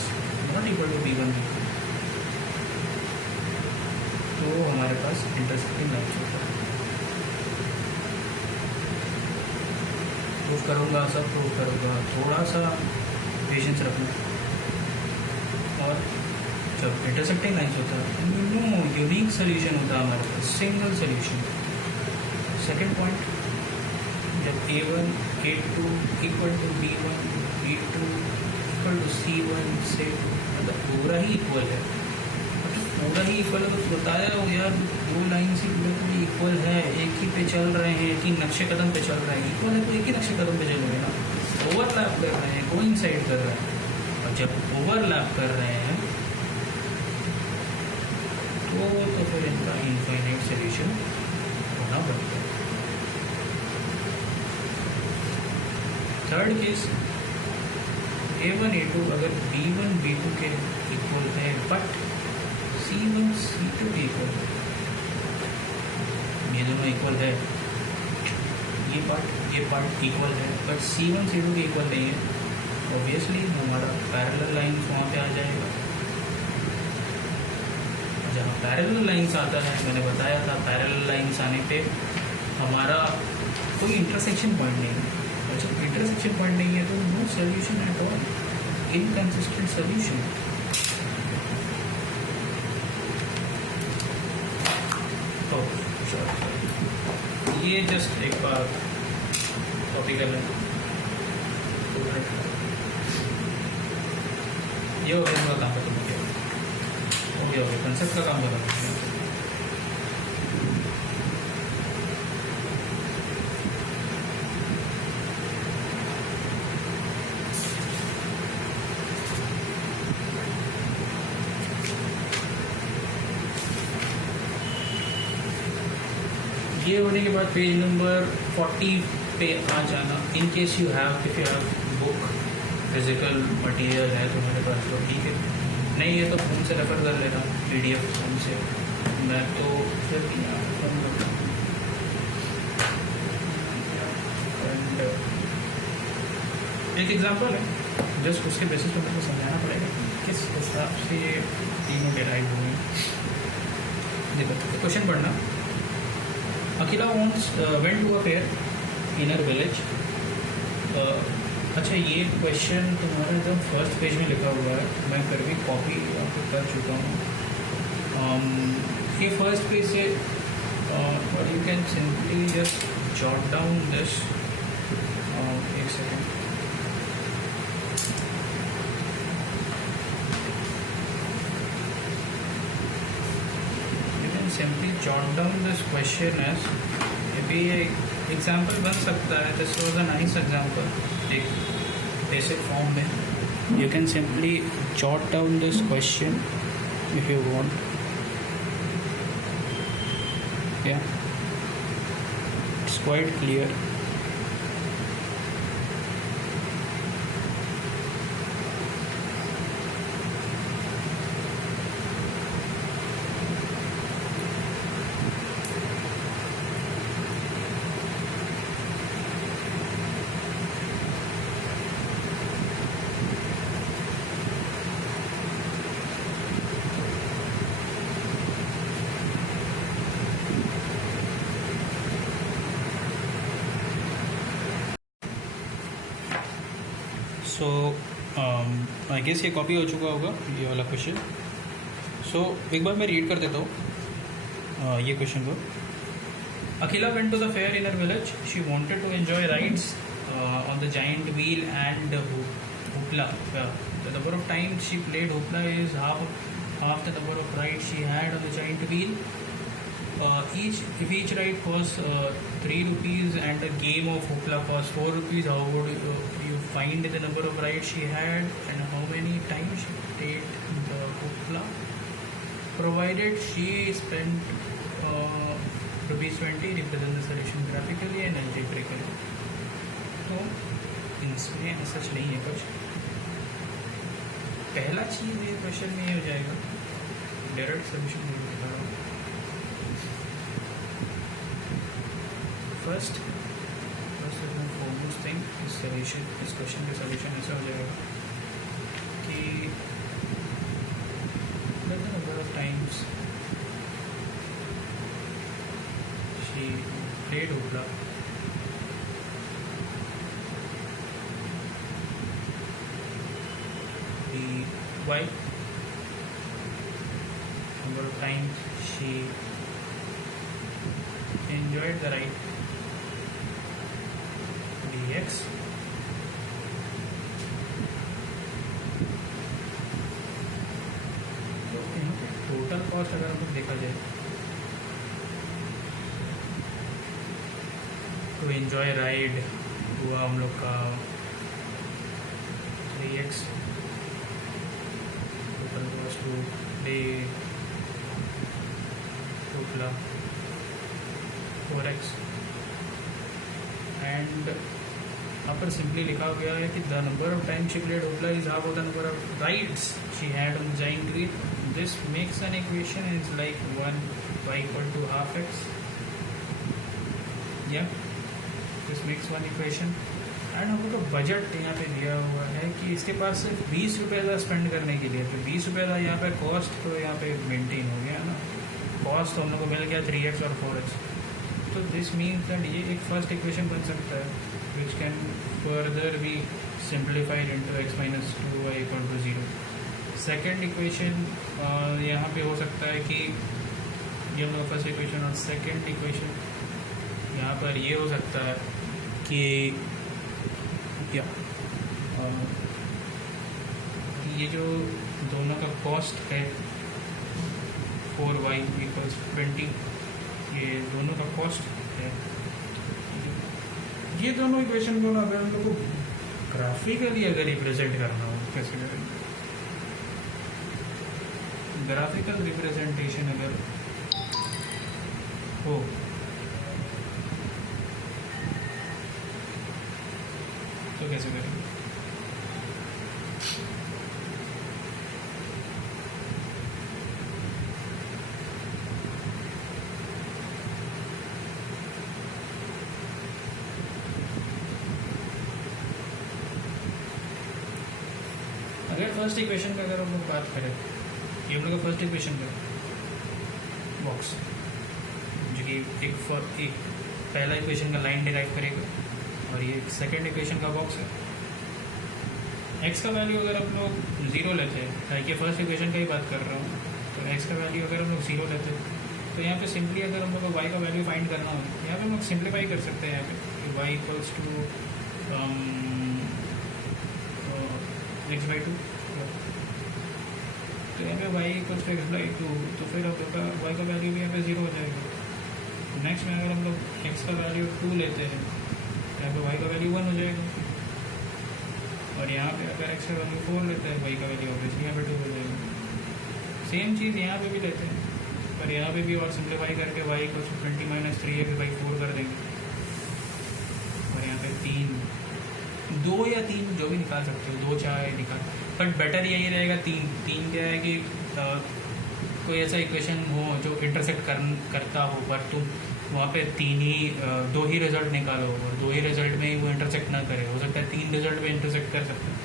not equal to B1, B2, वो हमारे पास इंटरसेक्टिंग लाइन्स होता है। प्रूव करूँगा, सब प्रूव करूँगा, थोड़ा सा पेशेंस रखना। और जब इंटरसेक्टिंग लाइन्स होता है नो यूनिक सोल्यूशन होता है हमारे पास, सिंगल सोल्यूशन। सेकेंड पॉइंट, जब A1 A2 equal to B1 B2 equal to C1 C2, मतलब पूरा ही इक्वल है, मतलब पूरा ही इक्वल है। तो बताया हो यार, दो लाइन से बिल्कुल इक्वल है, एक ही पे चल रहे हैं, एक ही नक्शे कदम पे चल रहे हैं, इक्वल है तो एक ही नक्शे कदम पे चलोगे ना। ओवरलैप कर रहे हैं, कोइंसाइड कर रहे हैं, और जब ओवरलैप कर रहे हैं तो फिर इनका इनफाइनाइट सोल्यूशन होना बनता है। थर्ड केस, A1 A2 अगर B1 B2 के इक्वल है बट C1 C2 के इक्वल है, ये दोनों इक्वल है, ये पार्ट इक्वल है, बट C1 C2 के इक्वल नहीं है, ऑब्वियसली हमारा पैरेलल लाइन्स वहाँ पे आ जाएगा। जहाँ पैरेलल लाइन्स आता है, मैंने बताया था पैरेलल लाइन्स आने पे हमारा कोई इंटरसेक्शन पॉइंट नहीं है, और जब इंटरसेक्शन पॉइंट नहीं है तो no solution at all, inconsistent solution. तो ये जस्ट एक बार टॉपिकल है, ये हो गया पूरा काम खत्म हो गया, कंसेप्ट का काम खत्म हो गया। ये होने के बाद पेज नंबर 40 पे आ जाना। इन case you have, if you have book physical material है तुम्हारे पास तो ठीक है, नहीं है तो फोन से रेफर कर लेना, PDF फोन से। मैं तो फिर एक एग्जांपल है, जस्ट उसके बेसिस पर मुझे समझाना पड़ेगा किस हिसाब से ये तीनों डिराइव हुए। देखो क्वेश्चन पढ़ना। Akhila went to a fair in a village. अच्छा, ये क्वेश्चन तुम्हारा एकदम फर्स्ट पेज में लिखा हुआ है, मैं फिर भी कॉपी कर चुका हूँ। ये फर्स्ट पेज से और you can simply just jot down this. एक second, simply jot down this question as, अभी ये एग्जाम्पल बन सकता है। This was a nice example एक बेसिक फॉर्म में। You can simply jot down this question if you want, या it's quite clear. So I guess ये copy हो चुका होगा ये वाला क्वेश्चन। सो एक बार मैं रीड कर देता हूँ ये क्वेश्चन को। Akhila went to the fair in her village. She wanted to enjoy rides on the giant wheel and hoopla. The number of times she played hoopla is half the number of rides she had on the giant wheel. If each ride costs 3 rupees and a game of hoopla costs 4 rupees, how would you find the number of rides she had and how many times she played the hoopla, provided she spent rupees 20? Represent the solution graphically and algebraically. तो इसमें ऐसा नहीं है कुछ। पहला चीज़ ये question में हो जाएगा, डायरेक्ट सोल्यूशन नहीं दिखा रहा हूँ। फर्स्ट फोरमोस्ट थिंग, इस क्वेश्चन का सोल्यूशन ऐसा हो जाएगा कि number of times she played Hoopla. The y, number of times she enjoyed the ride, dx. तो यहाँ पे टोटल कॉस्ट अगर हम लोग देखा जाए तो एंजॉय राइड हुआ हम लोग का 3x, total cost to play Hoopla 4x, and यहाँ पर सिंपली लिखा गया है कि the number of time she played Hoopla is half of the number of rides she had on giant wheel. This makes an equation is like 1 y equal to half x. या this makes one equation. And हम लोग का budget यहाँ पे दिया हुआ है कि इसके पास सिर्फ 20 रुपये का स्पेंड करने के लिए, तो 20 रुपये का यहाँ पे कॉस्ट तो यहाँ पे मेंटेन हो गया ना. कॉस्ट तो हम लोग को मिल गया 3x और 4x. तो दिस मीन्स दैट ये एक फर्स्ट इक्वेशन बन सकता है which can further be simplified into x minus 2y equal to 0. Second equation यहाँ पे हो सकता है कि ये हम लोग फर्स्ट इक्वेशन और सेकेंड इक्वेशन यहाँ पर ये हो सकता है कि क्या ये जो दोनों का कॉस्ट है 4y इक्वल्स 20, ये दोनों का कॉस्ट है. ये दोनों इक्वेशन को अगर हम लोग को ग्राफिकली अगर रिप्रेजेंट करना हो, कैसे करेंगे? ग्राफिकल रिप्रेजेंटेशन अगर हो तो कैसे करेंगे? अगर फर्स्ट इक्वेशन का अगर हम लोग बात करें, ये हम लोग का फर्स्ट इक्वेशन का बॉक्स जो कि एक पहला इक्वेशन का लाइन डिराइव करेगा और ये सेकेंड इक्वेशन का बॉक्स है. x का वैल्यू अगर हम लोग 0 लेते हैं, लाइक ये फर्स्ट इक्वेशन का ही बात कर रहा हूँ, तो x का वैल्यू अगर हम लोग 0 लेते हैं तो यहाँ पे सिंपली अगर हम लोग को y का वैल्यू फाइंड करना हो, यहाँ पे हम लोग सिंप्लीफाई कर सकते हैं. यहाँ पे y इक्वल्स टू x/2, तो यहाँ पे y इक्वल्स टू x/2, तो फिर हम लोग का y का वैल्यू भी यहाँ पे 0 हो जाएगा. नेक्स्ट में अगर हम लोग x का वैल्यू 2 लेते हैं, यहाँ पे y का वैल्यू 1 हो जाएगा. और यहाँ पे अगर x का वैल्यू 4 लेते हैं, y का वैल्यू ऑब्वियसली यहाँ पे 2 हो जाएगा. सेम चीज़ यहाँ पे भी लेते हैं, पर यहाँ पे भी और सिंप्लीफाई करके y equals to 20 minus 3x/4 कर देंगे. और यहाँ पे 2 या 3 जो भी निकाल सकते हो, 2 चाहे निकाल, बट बेटर यही रहेगा 3 क्या है कि कोई ऐसा इक्वेशन हो जो इंटरसेक्ट करता हो, पर तुम वहाँ पे 2 ही रिजल्ट निकालो और 2 ही रिजल्ट में ही वो इंटरसेक्ट ना करे. हो सकता है 3 रिजल्ट में इंटरसेक्ट कर सकते हैं.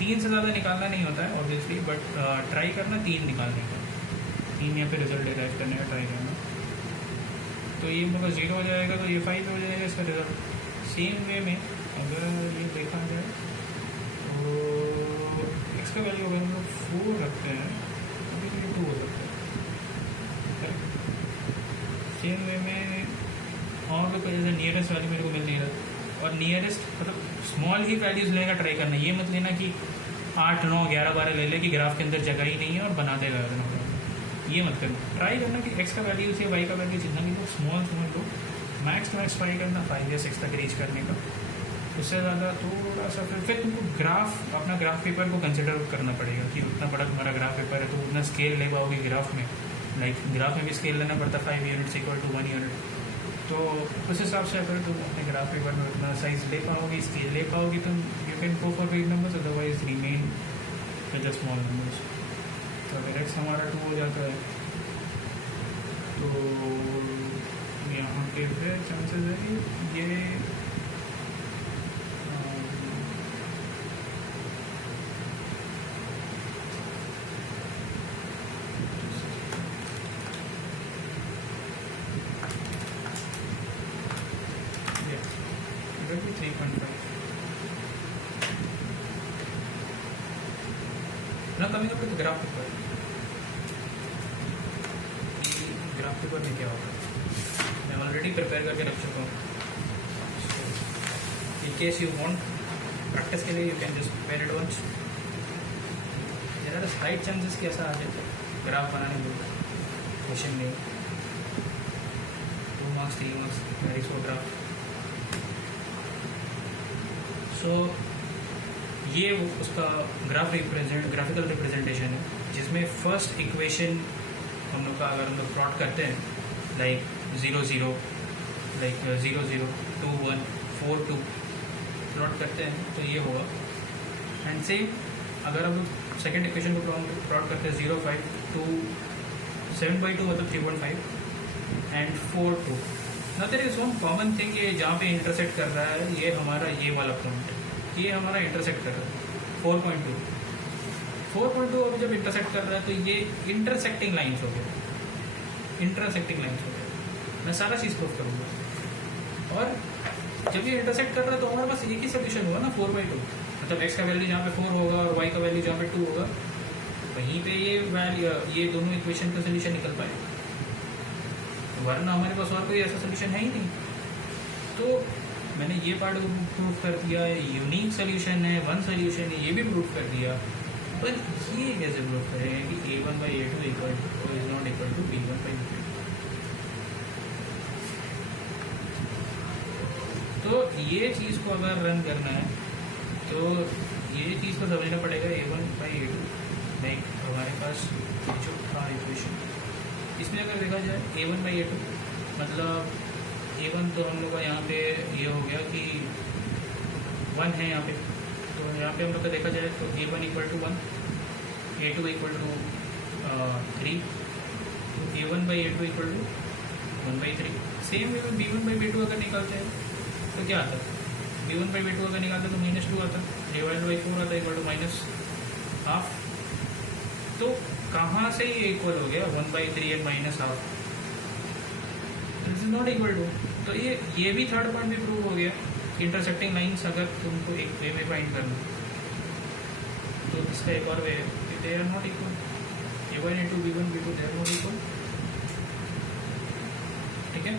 3 से ज़्यादा निकालना नहीं होता है ऑब्वियसली, बट ट्राई करना 3 निकालने का, 3 यहाँ पे रिजल्ट डिराइव करने का ट्राई करना. तो ये मतलब 0 हो जाएगा, तो ये 5 हो जाएगा इसका रिजल्ट. सेम वे में अगर ये देखा जाए तो x का वैल्यू अगर हम लोग 4 रखते हैं तो ये 2 हो सकता है. सेम वे में और लोग जैसे नियरेस्ट वैल्यू मेरे को मिल नहीं रहा, और नियरेस्ट मतलब स्मॉल ही वैल्यूज़ लेने का ट्राई करना. ये मत लेना कि 8, 9, 11, 12 ले ले कि ग्राफ के अंदर जगह ही नहीं है और बना देगा. ये मत करना. ट्राई करना कि x का वैल्यू से y का वैल्यू जितना भी लो, स्मॉल लो, मैक्स टू मैक्स ट्राई करना 5 या 6 तक रीच करने का. उससे ज़्यादा थोड़ा सा फिर तुमको अपना ग्राफ पेपर को कंसिडर करना पड़ेगा कि उतना बड़ा तुम्हारा ग्राफ पेपर है तो उतना स्केल ले पाओगे ग्राफ में. लाइक ग्राफ में भी स्केल लेना पड़ता है 5 यूनिट्स इक्वल टू 1 यूनिट. तो उस हिसाब से अगर तुम अपने ग्राफ पेपर में उतना साइज ले पाओगे, स्केल ले पाओगे, तो you can go for big numbers, otherwise remain with the small numbers. तो अगर x हमारा 2 हो जाता है तो यहाँ के फिर चांसेस है कि ये now coming up to graph paper. Graph paper में क्या होगा, मैं ऑलरेडी प्रिपेयर करके रख चुका हूँ। In case you want practice के लिए you can just prepare it once. There are slight chances कि ऐसा आ जाए ग्राफ बनाने में क्वेश्चन में 2 marks 3 marks very so graph. So ये उसका ग्राफिकल रिप्रेजेंटेशन है, जिसमें फर्स्ट इक्वेशन हम लोग का अगर हम लोग प्लॉट करते हैं लाइक 0 0 लाइक 0 0 2 1 4 2 प्लॉट करते हैं तो ये होगा। एंड सेम अगर हम लोग सेकेंड इक्वेशन को प्लॉट करते हैं 0 5 2 7/2 मतलब 3.5 एंड 4 2। ना there is one common thing, ये जहाँ पे इंटरसेक्ट कर रहा है ये हमारा ये वाला पॉइंट है, ये हमारा इंटरसेक्ट कर रहा है 4.2 अभी जब इंटरसेक्ट कर रहा है तो ये इंटरसेक्टिंग लाइन्स हो गए, इंटरसेक्टिंग लाइन्स हो गए। मैं सारा चीज़ प्रूफ करूँगा। और जब ये इंटरसेक्ट कर रहा है तो हमारे पास एक ही सोल्यूशन होगा ना 4/2, मतलब x का वैल्यू जहाँ पे 4 होगा और y का वैल्यू जहाँ पे 2 होगा, वहीं पे ये दोनों इक्वेशन का सोल्यूशन निकल पाएगा। वरना हमारे पास और कोई ऐसा सोल्यूशन है ही नहीं। तो मैंने ये पार्ट प्रूफ कर दिया है, यूनिक सोल्यूशन है, वन सोल्यूशन है, ये भी प्रूफ कर दिया। पर ये कैसे प्रूफ करेंगे कि a1/a2 is not equal to b1/b2। तो ये चीज़ को अगर रन करना है तो ये चीज़ को समझना पड़ेगा a1/a2 लाइक हमारे पास जो था इक्वेशन, इसमें अगर देखा जाए a1/a2 मतलब a1 तो हम लोग का यहाँ पे ये हो गया कि 1 है यहाँ पे, तो यहाँ पे हम लोग का देखा जाए तो a1 = 1, a2 = 3, तो a1/a2 = 1/3। सेम वे में b1/b2 अगर निकालते हैं तो क्या आता है, b1/b2 अगर निकालते तो -2 आता, डिवाइड/4 आता -½ तो कहाँ से ये इक्वल हो गया 1/3 and -½ this is not equal to. तो ये भी थर्ड पॉइंट भी प्रूव हो गया, इंटरसेक्टिंग लाइन्स अगर तुमको एक वे में फाइंड करना तो इसका एक और वे है कि they are not equal, a1 a2 b1 b2 they are not equal. ठीक है,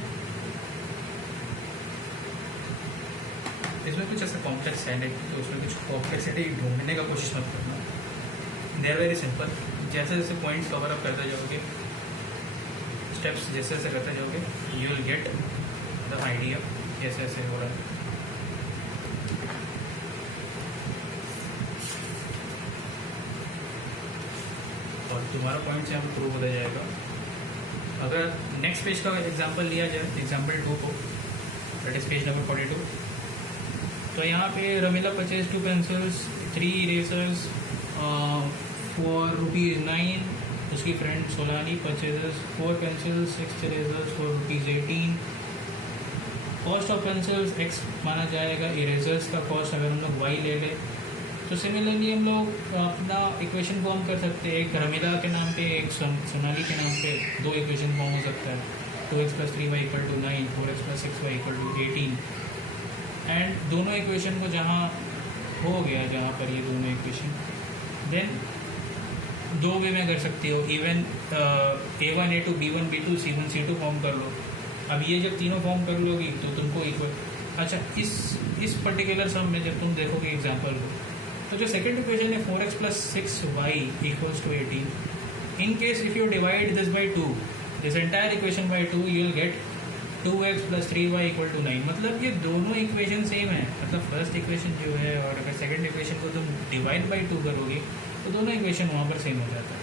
इसमें कुछ ऐसा कॉम्प्लेक्स है नहीं, तो उसमें कुछ कॉम्प्लेक्सिटी ढूंढने का कोशिश मत करना। They are very simple. जैसे जैसे पॉइंट्स कवर अप करते जाओगे, स्टेप्स जैसे जैसे करते जाओगे, you will get the idea कैसे ऐसे हो रहा है। और तुम्हारा पॉइंट्स यहाँ पर प्रूव होता जाएगा। अगर नेक्स्ट पेज का एग्जांपल लिया जाए, एग्जांपल 2 को, दैट इज पेज नंबर 42, तो यहाँ पे Ramila purchase 2 pencils 3 erasers for ₹9। उसकी friend Solani purchases 4 pencils 6 erasers for ₹18। Cost of pencils x माना जाएगा, इरेजर्स का कॉस्ट अगर हम लोग y ले लें तो सिमिलरली हम लोग अपना इक्वेशन फॉर्म कर सकते हैं। एक रमीला के नाम पे, एक सोनाली के नाम पे 2 इक्वेशन फॉर्म हो सकता है, 2x + 3y = 9, 4x + 6y = 18। And दोनों इक्वेशन को जहाँ हो गया, जहाँ पर ये दोनों इक्वेशन, देन 2 वे में कर सकते हो। Even a1 a2 b1 b2 c1 c2 form कर लो। अब ये जब तीनों फॉर्म कर लोगी तो तुमको इक्वल, अच्छा इस पर्टिकुलर सम में जब तुम देखोगे एग्जांपल को, तो जो सेकंड इक्वेशन है 4x + 6y = 18, in case if you divide this by 2, this entire equation by 2, you will gate 2x + 3y = 9। मतलब ये दोनों इक्वेशन सेम है, मतलब फर्स्ट इक्वेशन जो है और अगर सेकंड इक्वेशन को तुम डिवाइड बाय 2 करोगे तो दोनों इक्वेशन वहाँ पर सेम हो जाता है।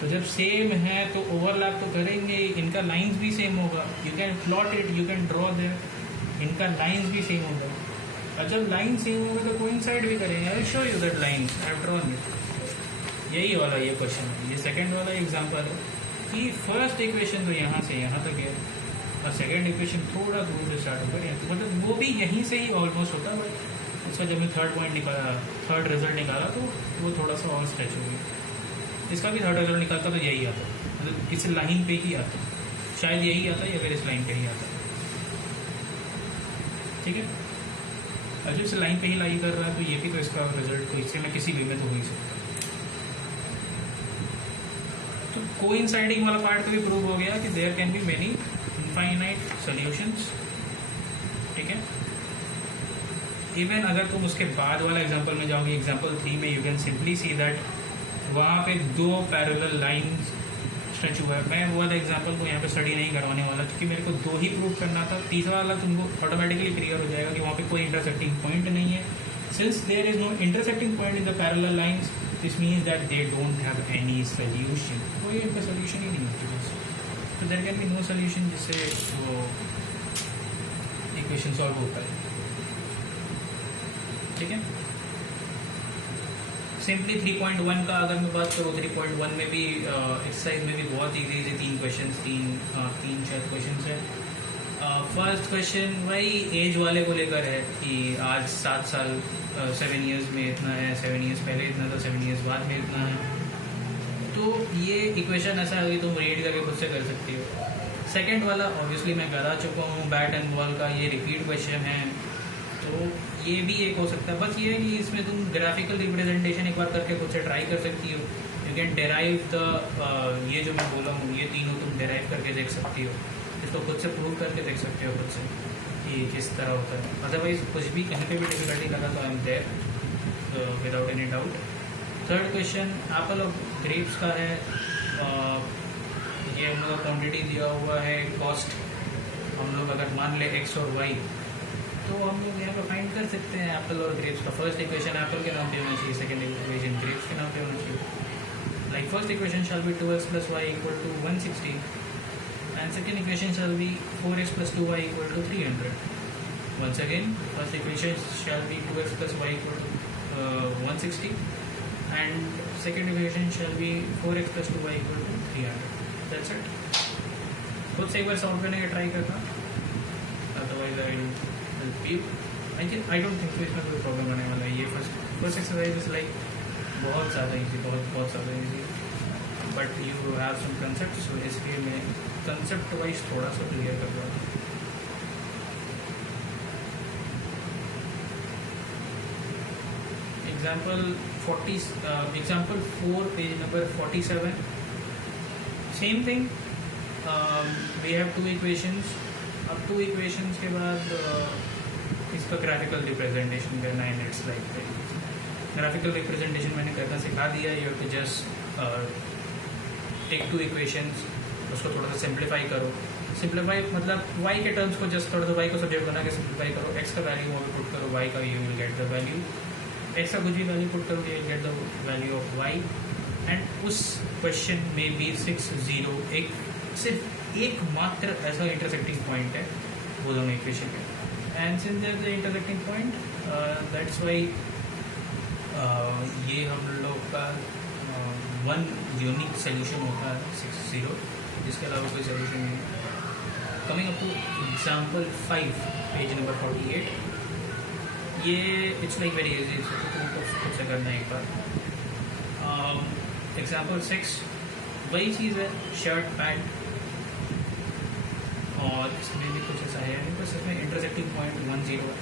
तो जब सेम है तो ओवरलैप तो करेंगे, इनका लाइंस भी सेम होगा, you can plot it, you can draw there, इनका लाइंस भी सेम होगा। और जब लाइन सेम होगा तो कोइंसाइड भी करेंगे। I show you that lines I have drawn it. यही वाला ये क्वेश्चन है, ये सेकंड वाला एग्जांपल है कि फर्स्ट इक्वेशन तो यहाँ से यहाँ तक है और सेकंड इक्वेशन थोड़ा दूर से स्टार्ट होगा, मतलब वो भी यहीं से ही ऑलमोस्ट होता है, बट उसका जब मैं थर्ड पॉइंट निकाला, थर्ड रिजल्ट निकाला तो वो थोड़ा सा और स्ट्रेच हो गया। इसका भी थर्ड रिजल्ट निकालता तो यही आता, मतलब इस लाइन पे ही आता, शायद यही आता या फिर इस लाइन पे ही आता। ठीक है, अगर इस लाइन पे ही लाई कर रहा है तो ये भी तो इसका रिजल्ट तो इससे मैं किसी वे में तो हो ही सकता। कोइंसाइडिंग वाला पार्ट तो भी प्रूव हो गया कि there can be many infinite solutions, ठीक है। इवन अगर तुम उसके बाद वाला एग्जांपल में जाओगे, एग्जांपल 3 में you can simply see that वहाँ पे 2 पैरेलल लाइंस स्ट्रेच हुआ है। मैं वो वाला एग्जांपल को यहाँ पे स्टडी नहीं करवाने वाला क्योंकि मेरे को 2 ही प्रूव करना था। तीसरा वाला तुमको ऑटोमेटिकली क्लियर हो जाएगा कि वहाँ पे कोई इंटरसेक्टिंग पॉइंट नहीं है। Since there is no intersecting point in the parallel lines, this means that they don't have any solution, कोई इनका सोल्यूशन ही नहीं होती। तो there can be no solution जिससे वो इक्वेशन सॉल्व होता है, ठीक है। सिंपली 3.1 का अगर मैं बात करूँ, 3.1 में भी एक्सरसाइज में भी बहुत ईजी 3 क्वेश्चन, 3-4 क्वेश्चन है। फर्स्ट क्वेश्चन वही एज वाले को लेकर है कि आज 7 साल 7 ईयर्स में इतना है, 7 ईयर्स पहले इतना था, 7 ईयर्स बाद में इतना है। तो ये इक्वेशन ऐसा है तुम रीड करके खुद से कर सकती हो। सेकंड वाला ऑब्वियसली मैं करा चुका हूँ, बैट एंड बॉल का, ये रिपीट क्वेश्चन है, तो ये भी एक हो सकता है। बस ये है कि इसमें तुम ग्राफिकल रिप्रेजेंटेशन एक बार करके खुद से ट्राई कर सकती हो। यू कैन डेराइव द ये जो मैं बोला हूँ ये तीनों तुम डेराइव करके देख सकती हो, इसको खुद से प्रूव करके देख सकते हो खुद से कि किस तरह होता है। अदरवाइज कुछ भी कहीं पे भी डिफिकल्टी लगा तो I am there without any doubt. Third question apple और ग्रेप्स का है। ये हम लोग का क्वान्टिटी दिया हुआ है, कॉस्ट हम लोग अगर मान ले x और y, तो हम लोग यहाँ पर फाइंड कर सकते हैं एप्पल और ग्रेप्स का। फर्स्ट इक्वेशन एप्पल के नाम पे होना चाहिए, सेकंड इक्वेशन ग्रेप्स के नाम पे होना चाहिए। Like first equation shall be 2x + y = 160 and second equation shall be 4x + 2y = 300. Once again, first equation shall be 2x + y = 160 and second equation shall be 4x + 2y = 300. That's it. खुद से एक बार solve करने का try करना, otherwise I will help you. I don't think इसमें कोई problem आने वाला है। ये फर्स्ट एक्सरसाइज इज लाइक बहुत ज़्यादा ईजी, बहुत ज़्यादा easy, but you have some concept, so इसलिए मैं कंसेप्ट वाइज थोड़ा सा क्लियर कर रहा हूँ। Example 4 page number 47, same thing. We have 2 equations. अब 2 इक्वेशंस के बाद इसका ग्राफिकल रिप्रेजेंटेशन करना है। नेक्स्ट स्लाइड पे ग्राफिकल रिप्रेजेंटेशन मैंने करना सिखा दिया। You have to just take 2 equations, उसको थोड़ा सा सिंप्लीफाई करो। सिंप्लीफाई मतलब y के टर्म्स को जस्ट थोड़ा सा y को सब्जेक्ट बना के सिंप्लीफाई करो। x का वैल्यू वहाँ पे पुट करो, y का you will get the value. x का कुछ भी वैल्यू पुट करो, you will get the value of y। And उस क्वेश्चन में भी 6 0 एक सिर्फ एकमात्र ऐसा इंटरसेक्टिंग पॉइंट है वो दोनों इक्वेशन में। And since there is the intersecting point, that's why ये हम लोग का वन यूनिक सोल्यूशन होता है 6 0, जिसके अलावा कोई सोल्यूशन नहीं है। Coming up to example 5 page number 48, ये इट्स लाइक वेरी इजी, तुमको खुद से करना है एक बार। एग्जाम्पल 6 वही चीज़ है, शर्ट पैंट, और इसमें भी कुछ ऐसा है नहीं, बस इसमें इंटरसेक्टिंग पॉइंट 1 0 है।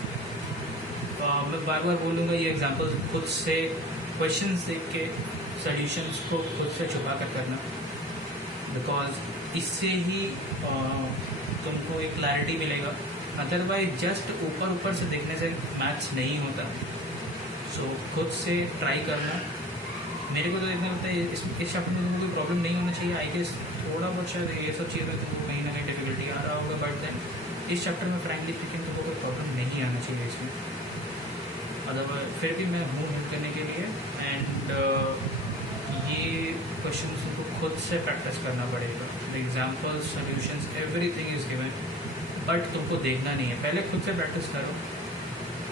मैं बार बार बोलूँगा ये एग्जाम्पल खुद से क्वेश्चंस देख के सॉल्यूशंस को खुद से छुपा कर करना, बिकॉज इससे ही तुमको एक क्लैरिटी मिलेगा। अदरवाइज जस्ट ऊपर से देखने से मैथ्स नहीं होता। सो खुद से ट्राई करना। मेरे को तो इतना लगता है इस चैप्टर में तुमको कोई प्रॉब्लम नहीं होना चाहिए। आई गेस थोड़ा बहुत शायद ये सब चीज़ में तुमको कहीं ना कहीं डिफिकल्टी आ रहा होगा, बट देन इस चैप्टर में फ्रैंकली स्पीकिंग तुमको कोई प्रॉब्लम नहीं आना चाहिए इसमें। अदरवाइज फिर भी मैं हूँ हेल्प करने के लिए। एंड ये क्वेश्चन तुमको खुद से प्रैक्टिस करना पड़ेगा। The examples, solutions, everything is given, but तुमको देखना नहीं है। पहले खुद से प्रैक्टिस करो।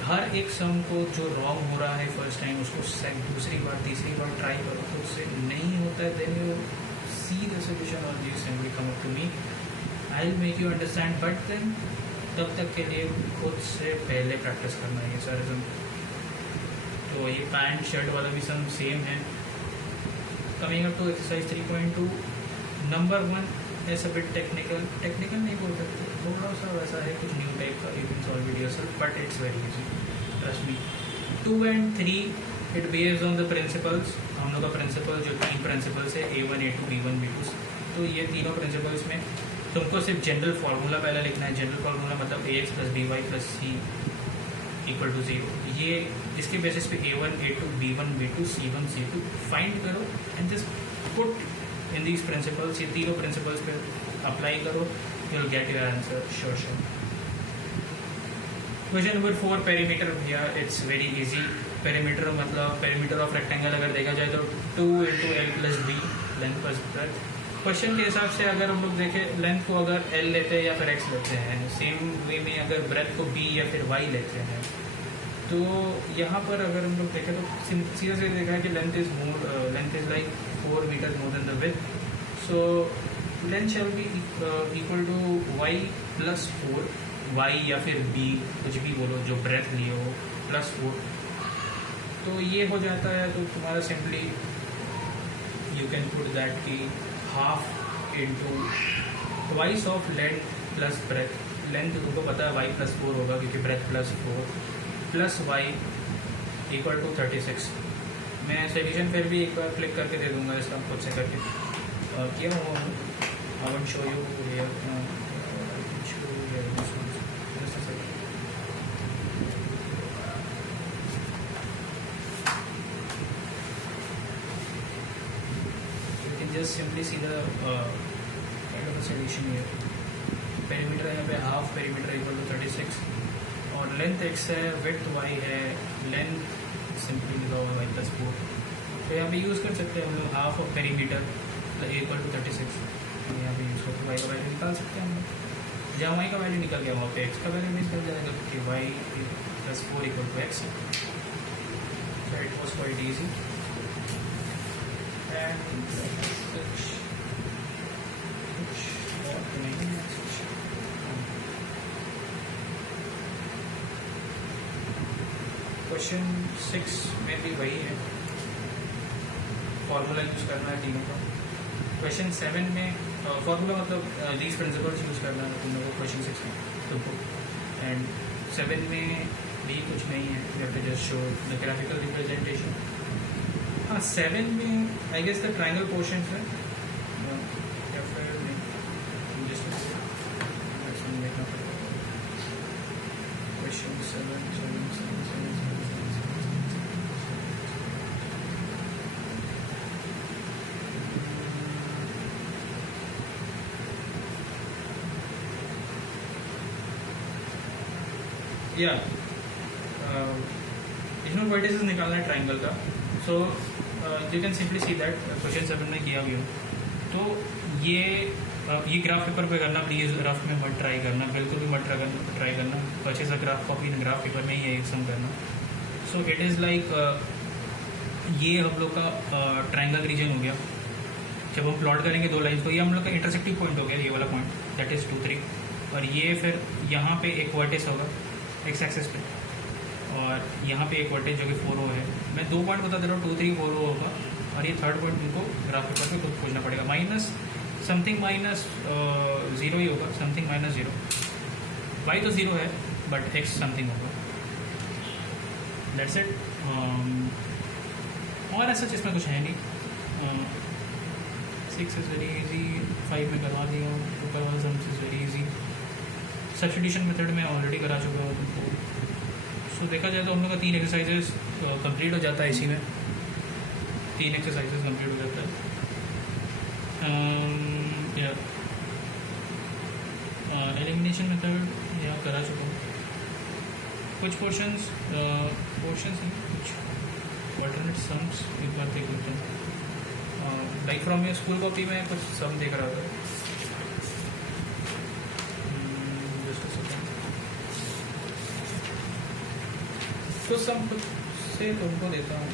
हर एक सम को जो रॉन्ग हो रहा है फर्स्ट टाइम उसको दूसरी बार तीसरी बार ट्राई करो खुद से। नहीं होता है then you see the solution on this and will come up to me, I will make you understand. But then तब तक के लिए खुद से पहले प्रैक्टिस करना है ये सारे सम। तो ये पैंट शर्ट वाला भी सम सेम है। Coming up to exercise 3.2, number 1 is a bit technical नहीं बोल सकते, थोड़ा सा वैसा है, कुछ न्यू टाइप का। You can solve it yourself, but it's very easy, trust me. 2 and 3 it based on the principles. हम लोग का प्रिंसिपल जो 3 प्रिंसिपल्स है A1 A2 B1 B2, तो ये तीनों प्रिंसिपल्स में तुमको सिर्फ जनरल फार्मूला पहले लिखना है। जनरल फार्मूला मतलब AX + BY + C = 0। ये इसके बेसिस पे A1 A2 B1 B2 C1 C2 find करो and just put in these principles. ये तीनों प्रिंसिपल्स पे अप्लाई करो, you will get your answer sure sure. Question number 4 perimeter. भैया इट्स वेरी इजी। पेरीमीटर मतलब पेरीमीटर ऑफ रेक्टेंगल अगर देखा जाए तो 2 × L + B length plus breath. Question के हिसाब से अगर हम लोग देखें लेंथ को अगर L लेते हैं या फिर X लेते हैं, सेम वे में अगर ब्रेथ को B या फिर Y लेते हैं, तो यहाँ पर अगर हम लोग देखें तो सीधा सीधा देखा है कि length is like 4 metre more than the width, so length shall be equal to Y + 4, Y या फिर B कुछ भी बोलो जो ब्रेथ लिए हो +4, तो ये हो जाता है। तो तुम्हारा simply you can put that की half into twice of length plus breadth. Length तुमको पता है Y + 4 होगा क्योंकि ब्रेथ +4 प्लस Y = 36। मैं सोल्यूशन फिर भी एक बार क्लिक करके दे दूंगा, इसका खुद से करके किया हुआ हूँ। I will show you here, just simply see the kind of a solution here. Perimeter यहाँ पे हाफ पेरीमीटर = 36 और लेंथ x है, विड्थ y है, लेंथ सिंपली लिखा हुआ Y + 4। तो यहाँ पे यूज़ कर सकते हैं हम लोग हाफ ऑफ पेरीमीटर = 36। यहाँ पे यूज़ करके y का वैल्यू निकाल सकते हैं हम लोग। जहाँ y का वैल्यू निकल गया वहाँ पे x का वैल्यू निकल जाएगा क्योंकि Y + 4 = x। So it was quite easy. Question 6 में भी वही है, फॉर्मूला यूज़ करना है तीनों का। क्वेश्चन 7 में फॉर्मूला मतलब दीज प्रिंसिपल्स यूज़ करना है तुम लोगों को क्वेश्चन 6 में तुमको, एंड 7 में भी कुछ नहीं है, you have to just show the graphical representation. हाँ 7 में I guess the triangle portion है या फिर नहीं, जस्ट देखना पड़ेगा। क्वेश्चन 7 या इग्नोर वर्टिसेस निकालना है ट्राइंगल का। So you can simply see that question 7 में किया हुआ। तो ये ग्राफ पेपर पे करना, प्लीज़ रफ में मत ट्राई करना, बिल्कुल भी मत ट्राई करना। Purchase a graph copy graph paper में ही है सम करना। सो इट इज़ लाइक ये हम लोग का ट्राइंगल रीजन हो गया। जब हम प्लॉट करेंगे दो लाइन्स को, ये हम लोग का इंटरसेक्टिंग पॉइंट हो गया, ये वाला पॉइंट दैट इज़ 2 3, और ये फिर यहाँ पे एक वर्टिस होगा एक्स एक्सिस पे, और यहाँ पे एक वर्टेज जो कि 4 है। मैं 2 पॉइंट बता दे रहा हूँ, 2 3 4 होगा, और ये थर्ड पॉइंट तुमको ग्राफ पेपर पे खुद खोजना पड़ेगा। माइनस समथिंग -0 ही होगा, समथिंग -0। y तो 0 है बट x समथिंग होगा, दैट्स इट। और ऐसा इसमें कुछ है नहीं। 6 इज़ वेरी इजी, 5 में करवा दिया हूँ, 2 करवा sums is very easy. Substitution method में ऑलरेडी करा चुका हूँ तुमको। सो देखा जाए तो हम लोग का 3 एक्सरसाइजेस कंप्लीट हो जाता है, इसी में 3 एक्सरसाइजेस कंप्लीट हो जाता है। एलिमिनेशन मेथड यहाँ करा चुका हूँ। कुछ पोर्शंस नहीं, कुछ ऑल्टरनेट सम्स एक बार देख लेते हैं। Like from your school copy में कुछ सम देख रहा था, कुछ सम खुद से तुमको देता हूँ,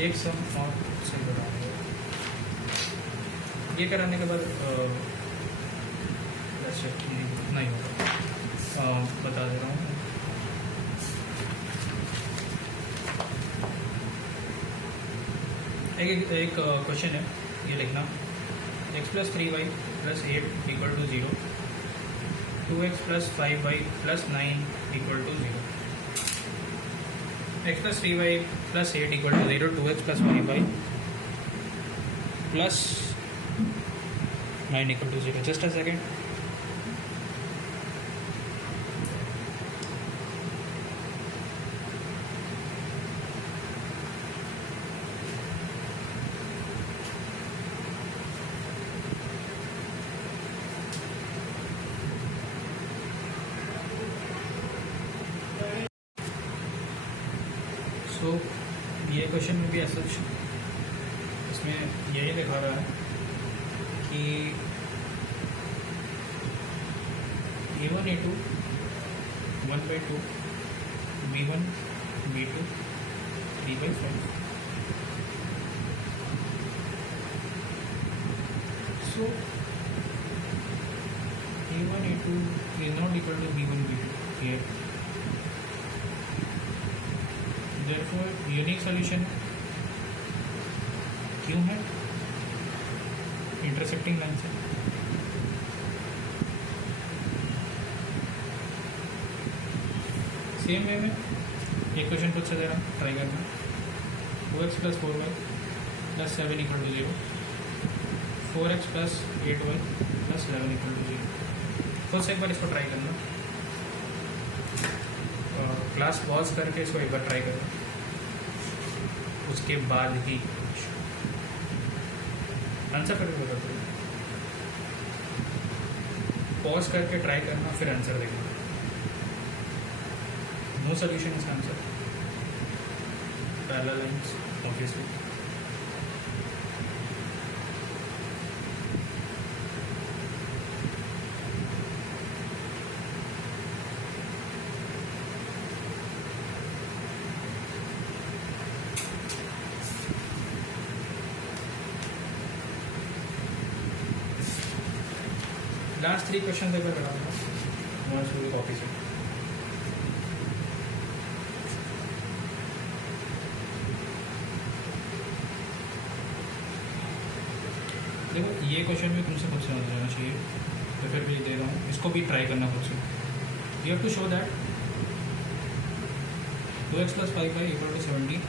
एक सम और से बनाऊंगा। ये कराने के बाद नहीं होगा, बता दे रहा हूँ। एक क्वेश्चन है, ये लिखना x + 3y + 8 = 0, 2x + 5y + 9 = 0। x plus 3y plus 8 equal to 0, 2x plus 5y plus 9 equal to 0. Just a second. सो ये क्वेश्चन में भी ऐसा इसमें यही दिखा रहा है कि A1 A2 1/2 B1 B2 3/5. So A1 A2 is not equal to B1 B2 here. Therefore, unique solution क्यों है? इंटरसेक्टिंग लाइन से सेम वे में एक क्वेश्चन खुद से दे रहा हूँ, ट्राई करना. 2x plus 4y plus 7 equal to 0, 4x plus 8y plus 11 equal to 0. खुद से एक बार इसको ट्राई करना. क्लास पॉज करके इसको एक बार ट्राई करना, उसके बाद ही आंसर करके बता दो. पॉज करके ट्राई करना, फिर आंसर देखना. No solution is answer. Parallel lines obviously. Last 3 question paper कराऊंगा हमारे स्कूल कॉपी से. देखो ये क्वेश्चन भी तुमसे खुद से समझ जाना चाहिए, तो फिर भी दे रहा हूँ, इसको भी ट्राई करना खुद से. You have to show that 2x plus 5y equal to 70,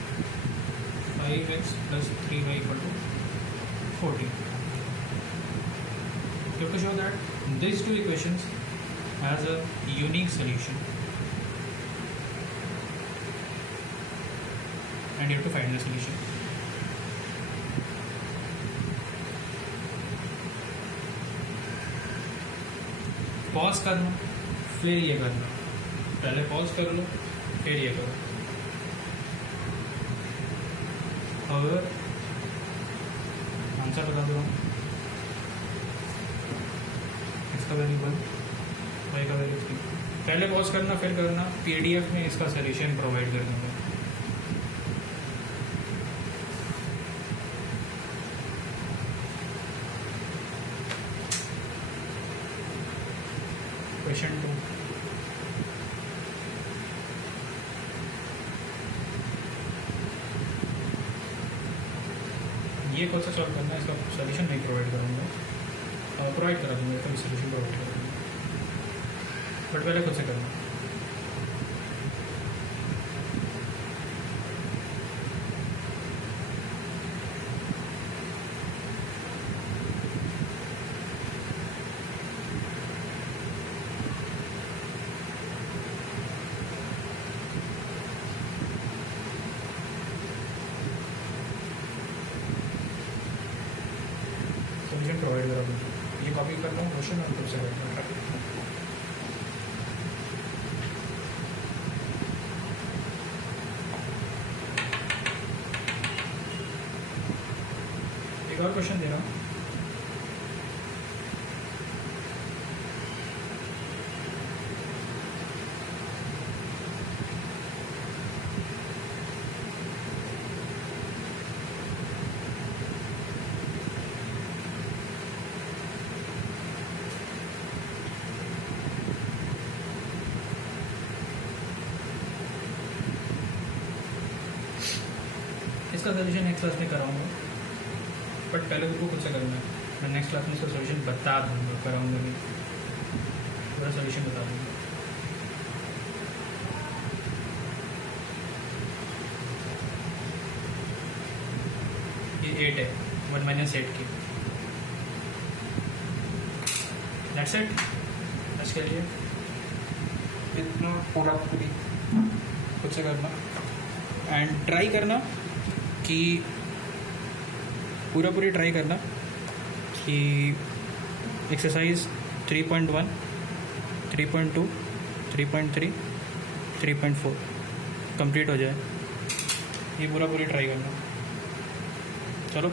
5x plus 3y equal to 40. You have to show that these two equations has a unique solution, and you have to find the solution. Pause करना, फिर ये करना. पहले pause कर लो, फिर ये करो. और आंसर बता दो. इसका वैल्यू 1, y का वैल्यू 3. पहले पॉज करना, फिर करना. PDF में इसका सॉल्यूशन प्रोवाइड कर दूँगा. क्वेश्चन 2. ये कौन सा सॉल्व करना है, इसका सॉल्यूशन नहीं प्रोवाइड करूँगा. प्रोवाइड करा दूँगा, इसका सॉल्यूशन प्रोवाइड करा दूँगा, बट पहले खुद से करना. सॉल्यूशन प्रोवाइड करा दूँगा. ये कॉपी करता हूँ क्वेश्चन और खुद से करता हूँ. एक और क्वेश्चन दे रहा हूँ. इसका सोल्यूशन नेक्स्ट क्लास में कराऊंगा, बट पहले उनको खुद से करना है. मैं नेक्स्ट क्लास में इसका सोल्यूशन बता दूंगा, कराऊंगा नहीं, पूरा सोल्यूशन बता दूंगा. 8 है, बट मैंने सेट की। दैट्स इट आज के लिए। इतना पूरा पूरी खुद से करना एंड ट्राई करना कि पूरा पूरी ट्राई करना कि एक्सरसाइज 3.1, 3.2, 3.3, 3.4 कंप्लीट हो जाए। ये पूरा पूरी ट्राई करना। चलो।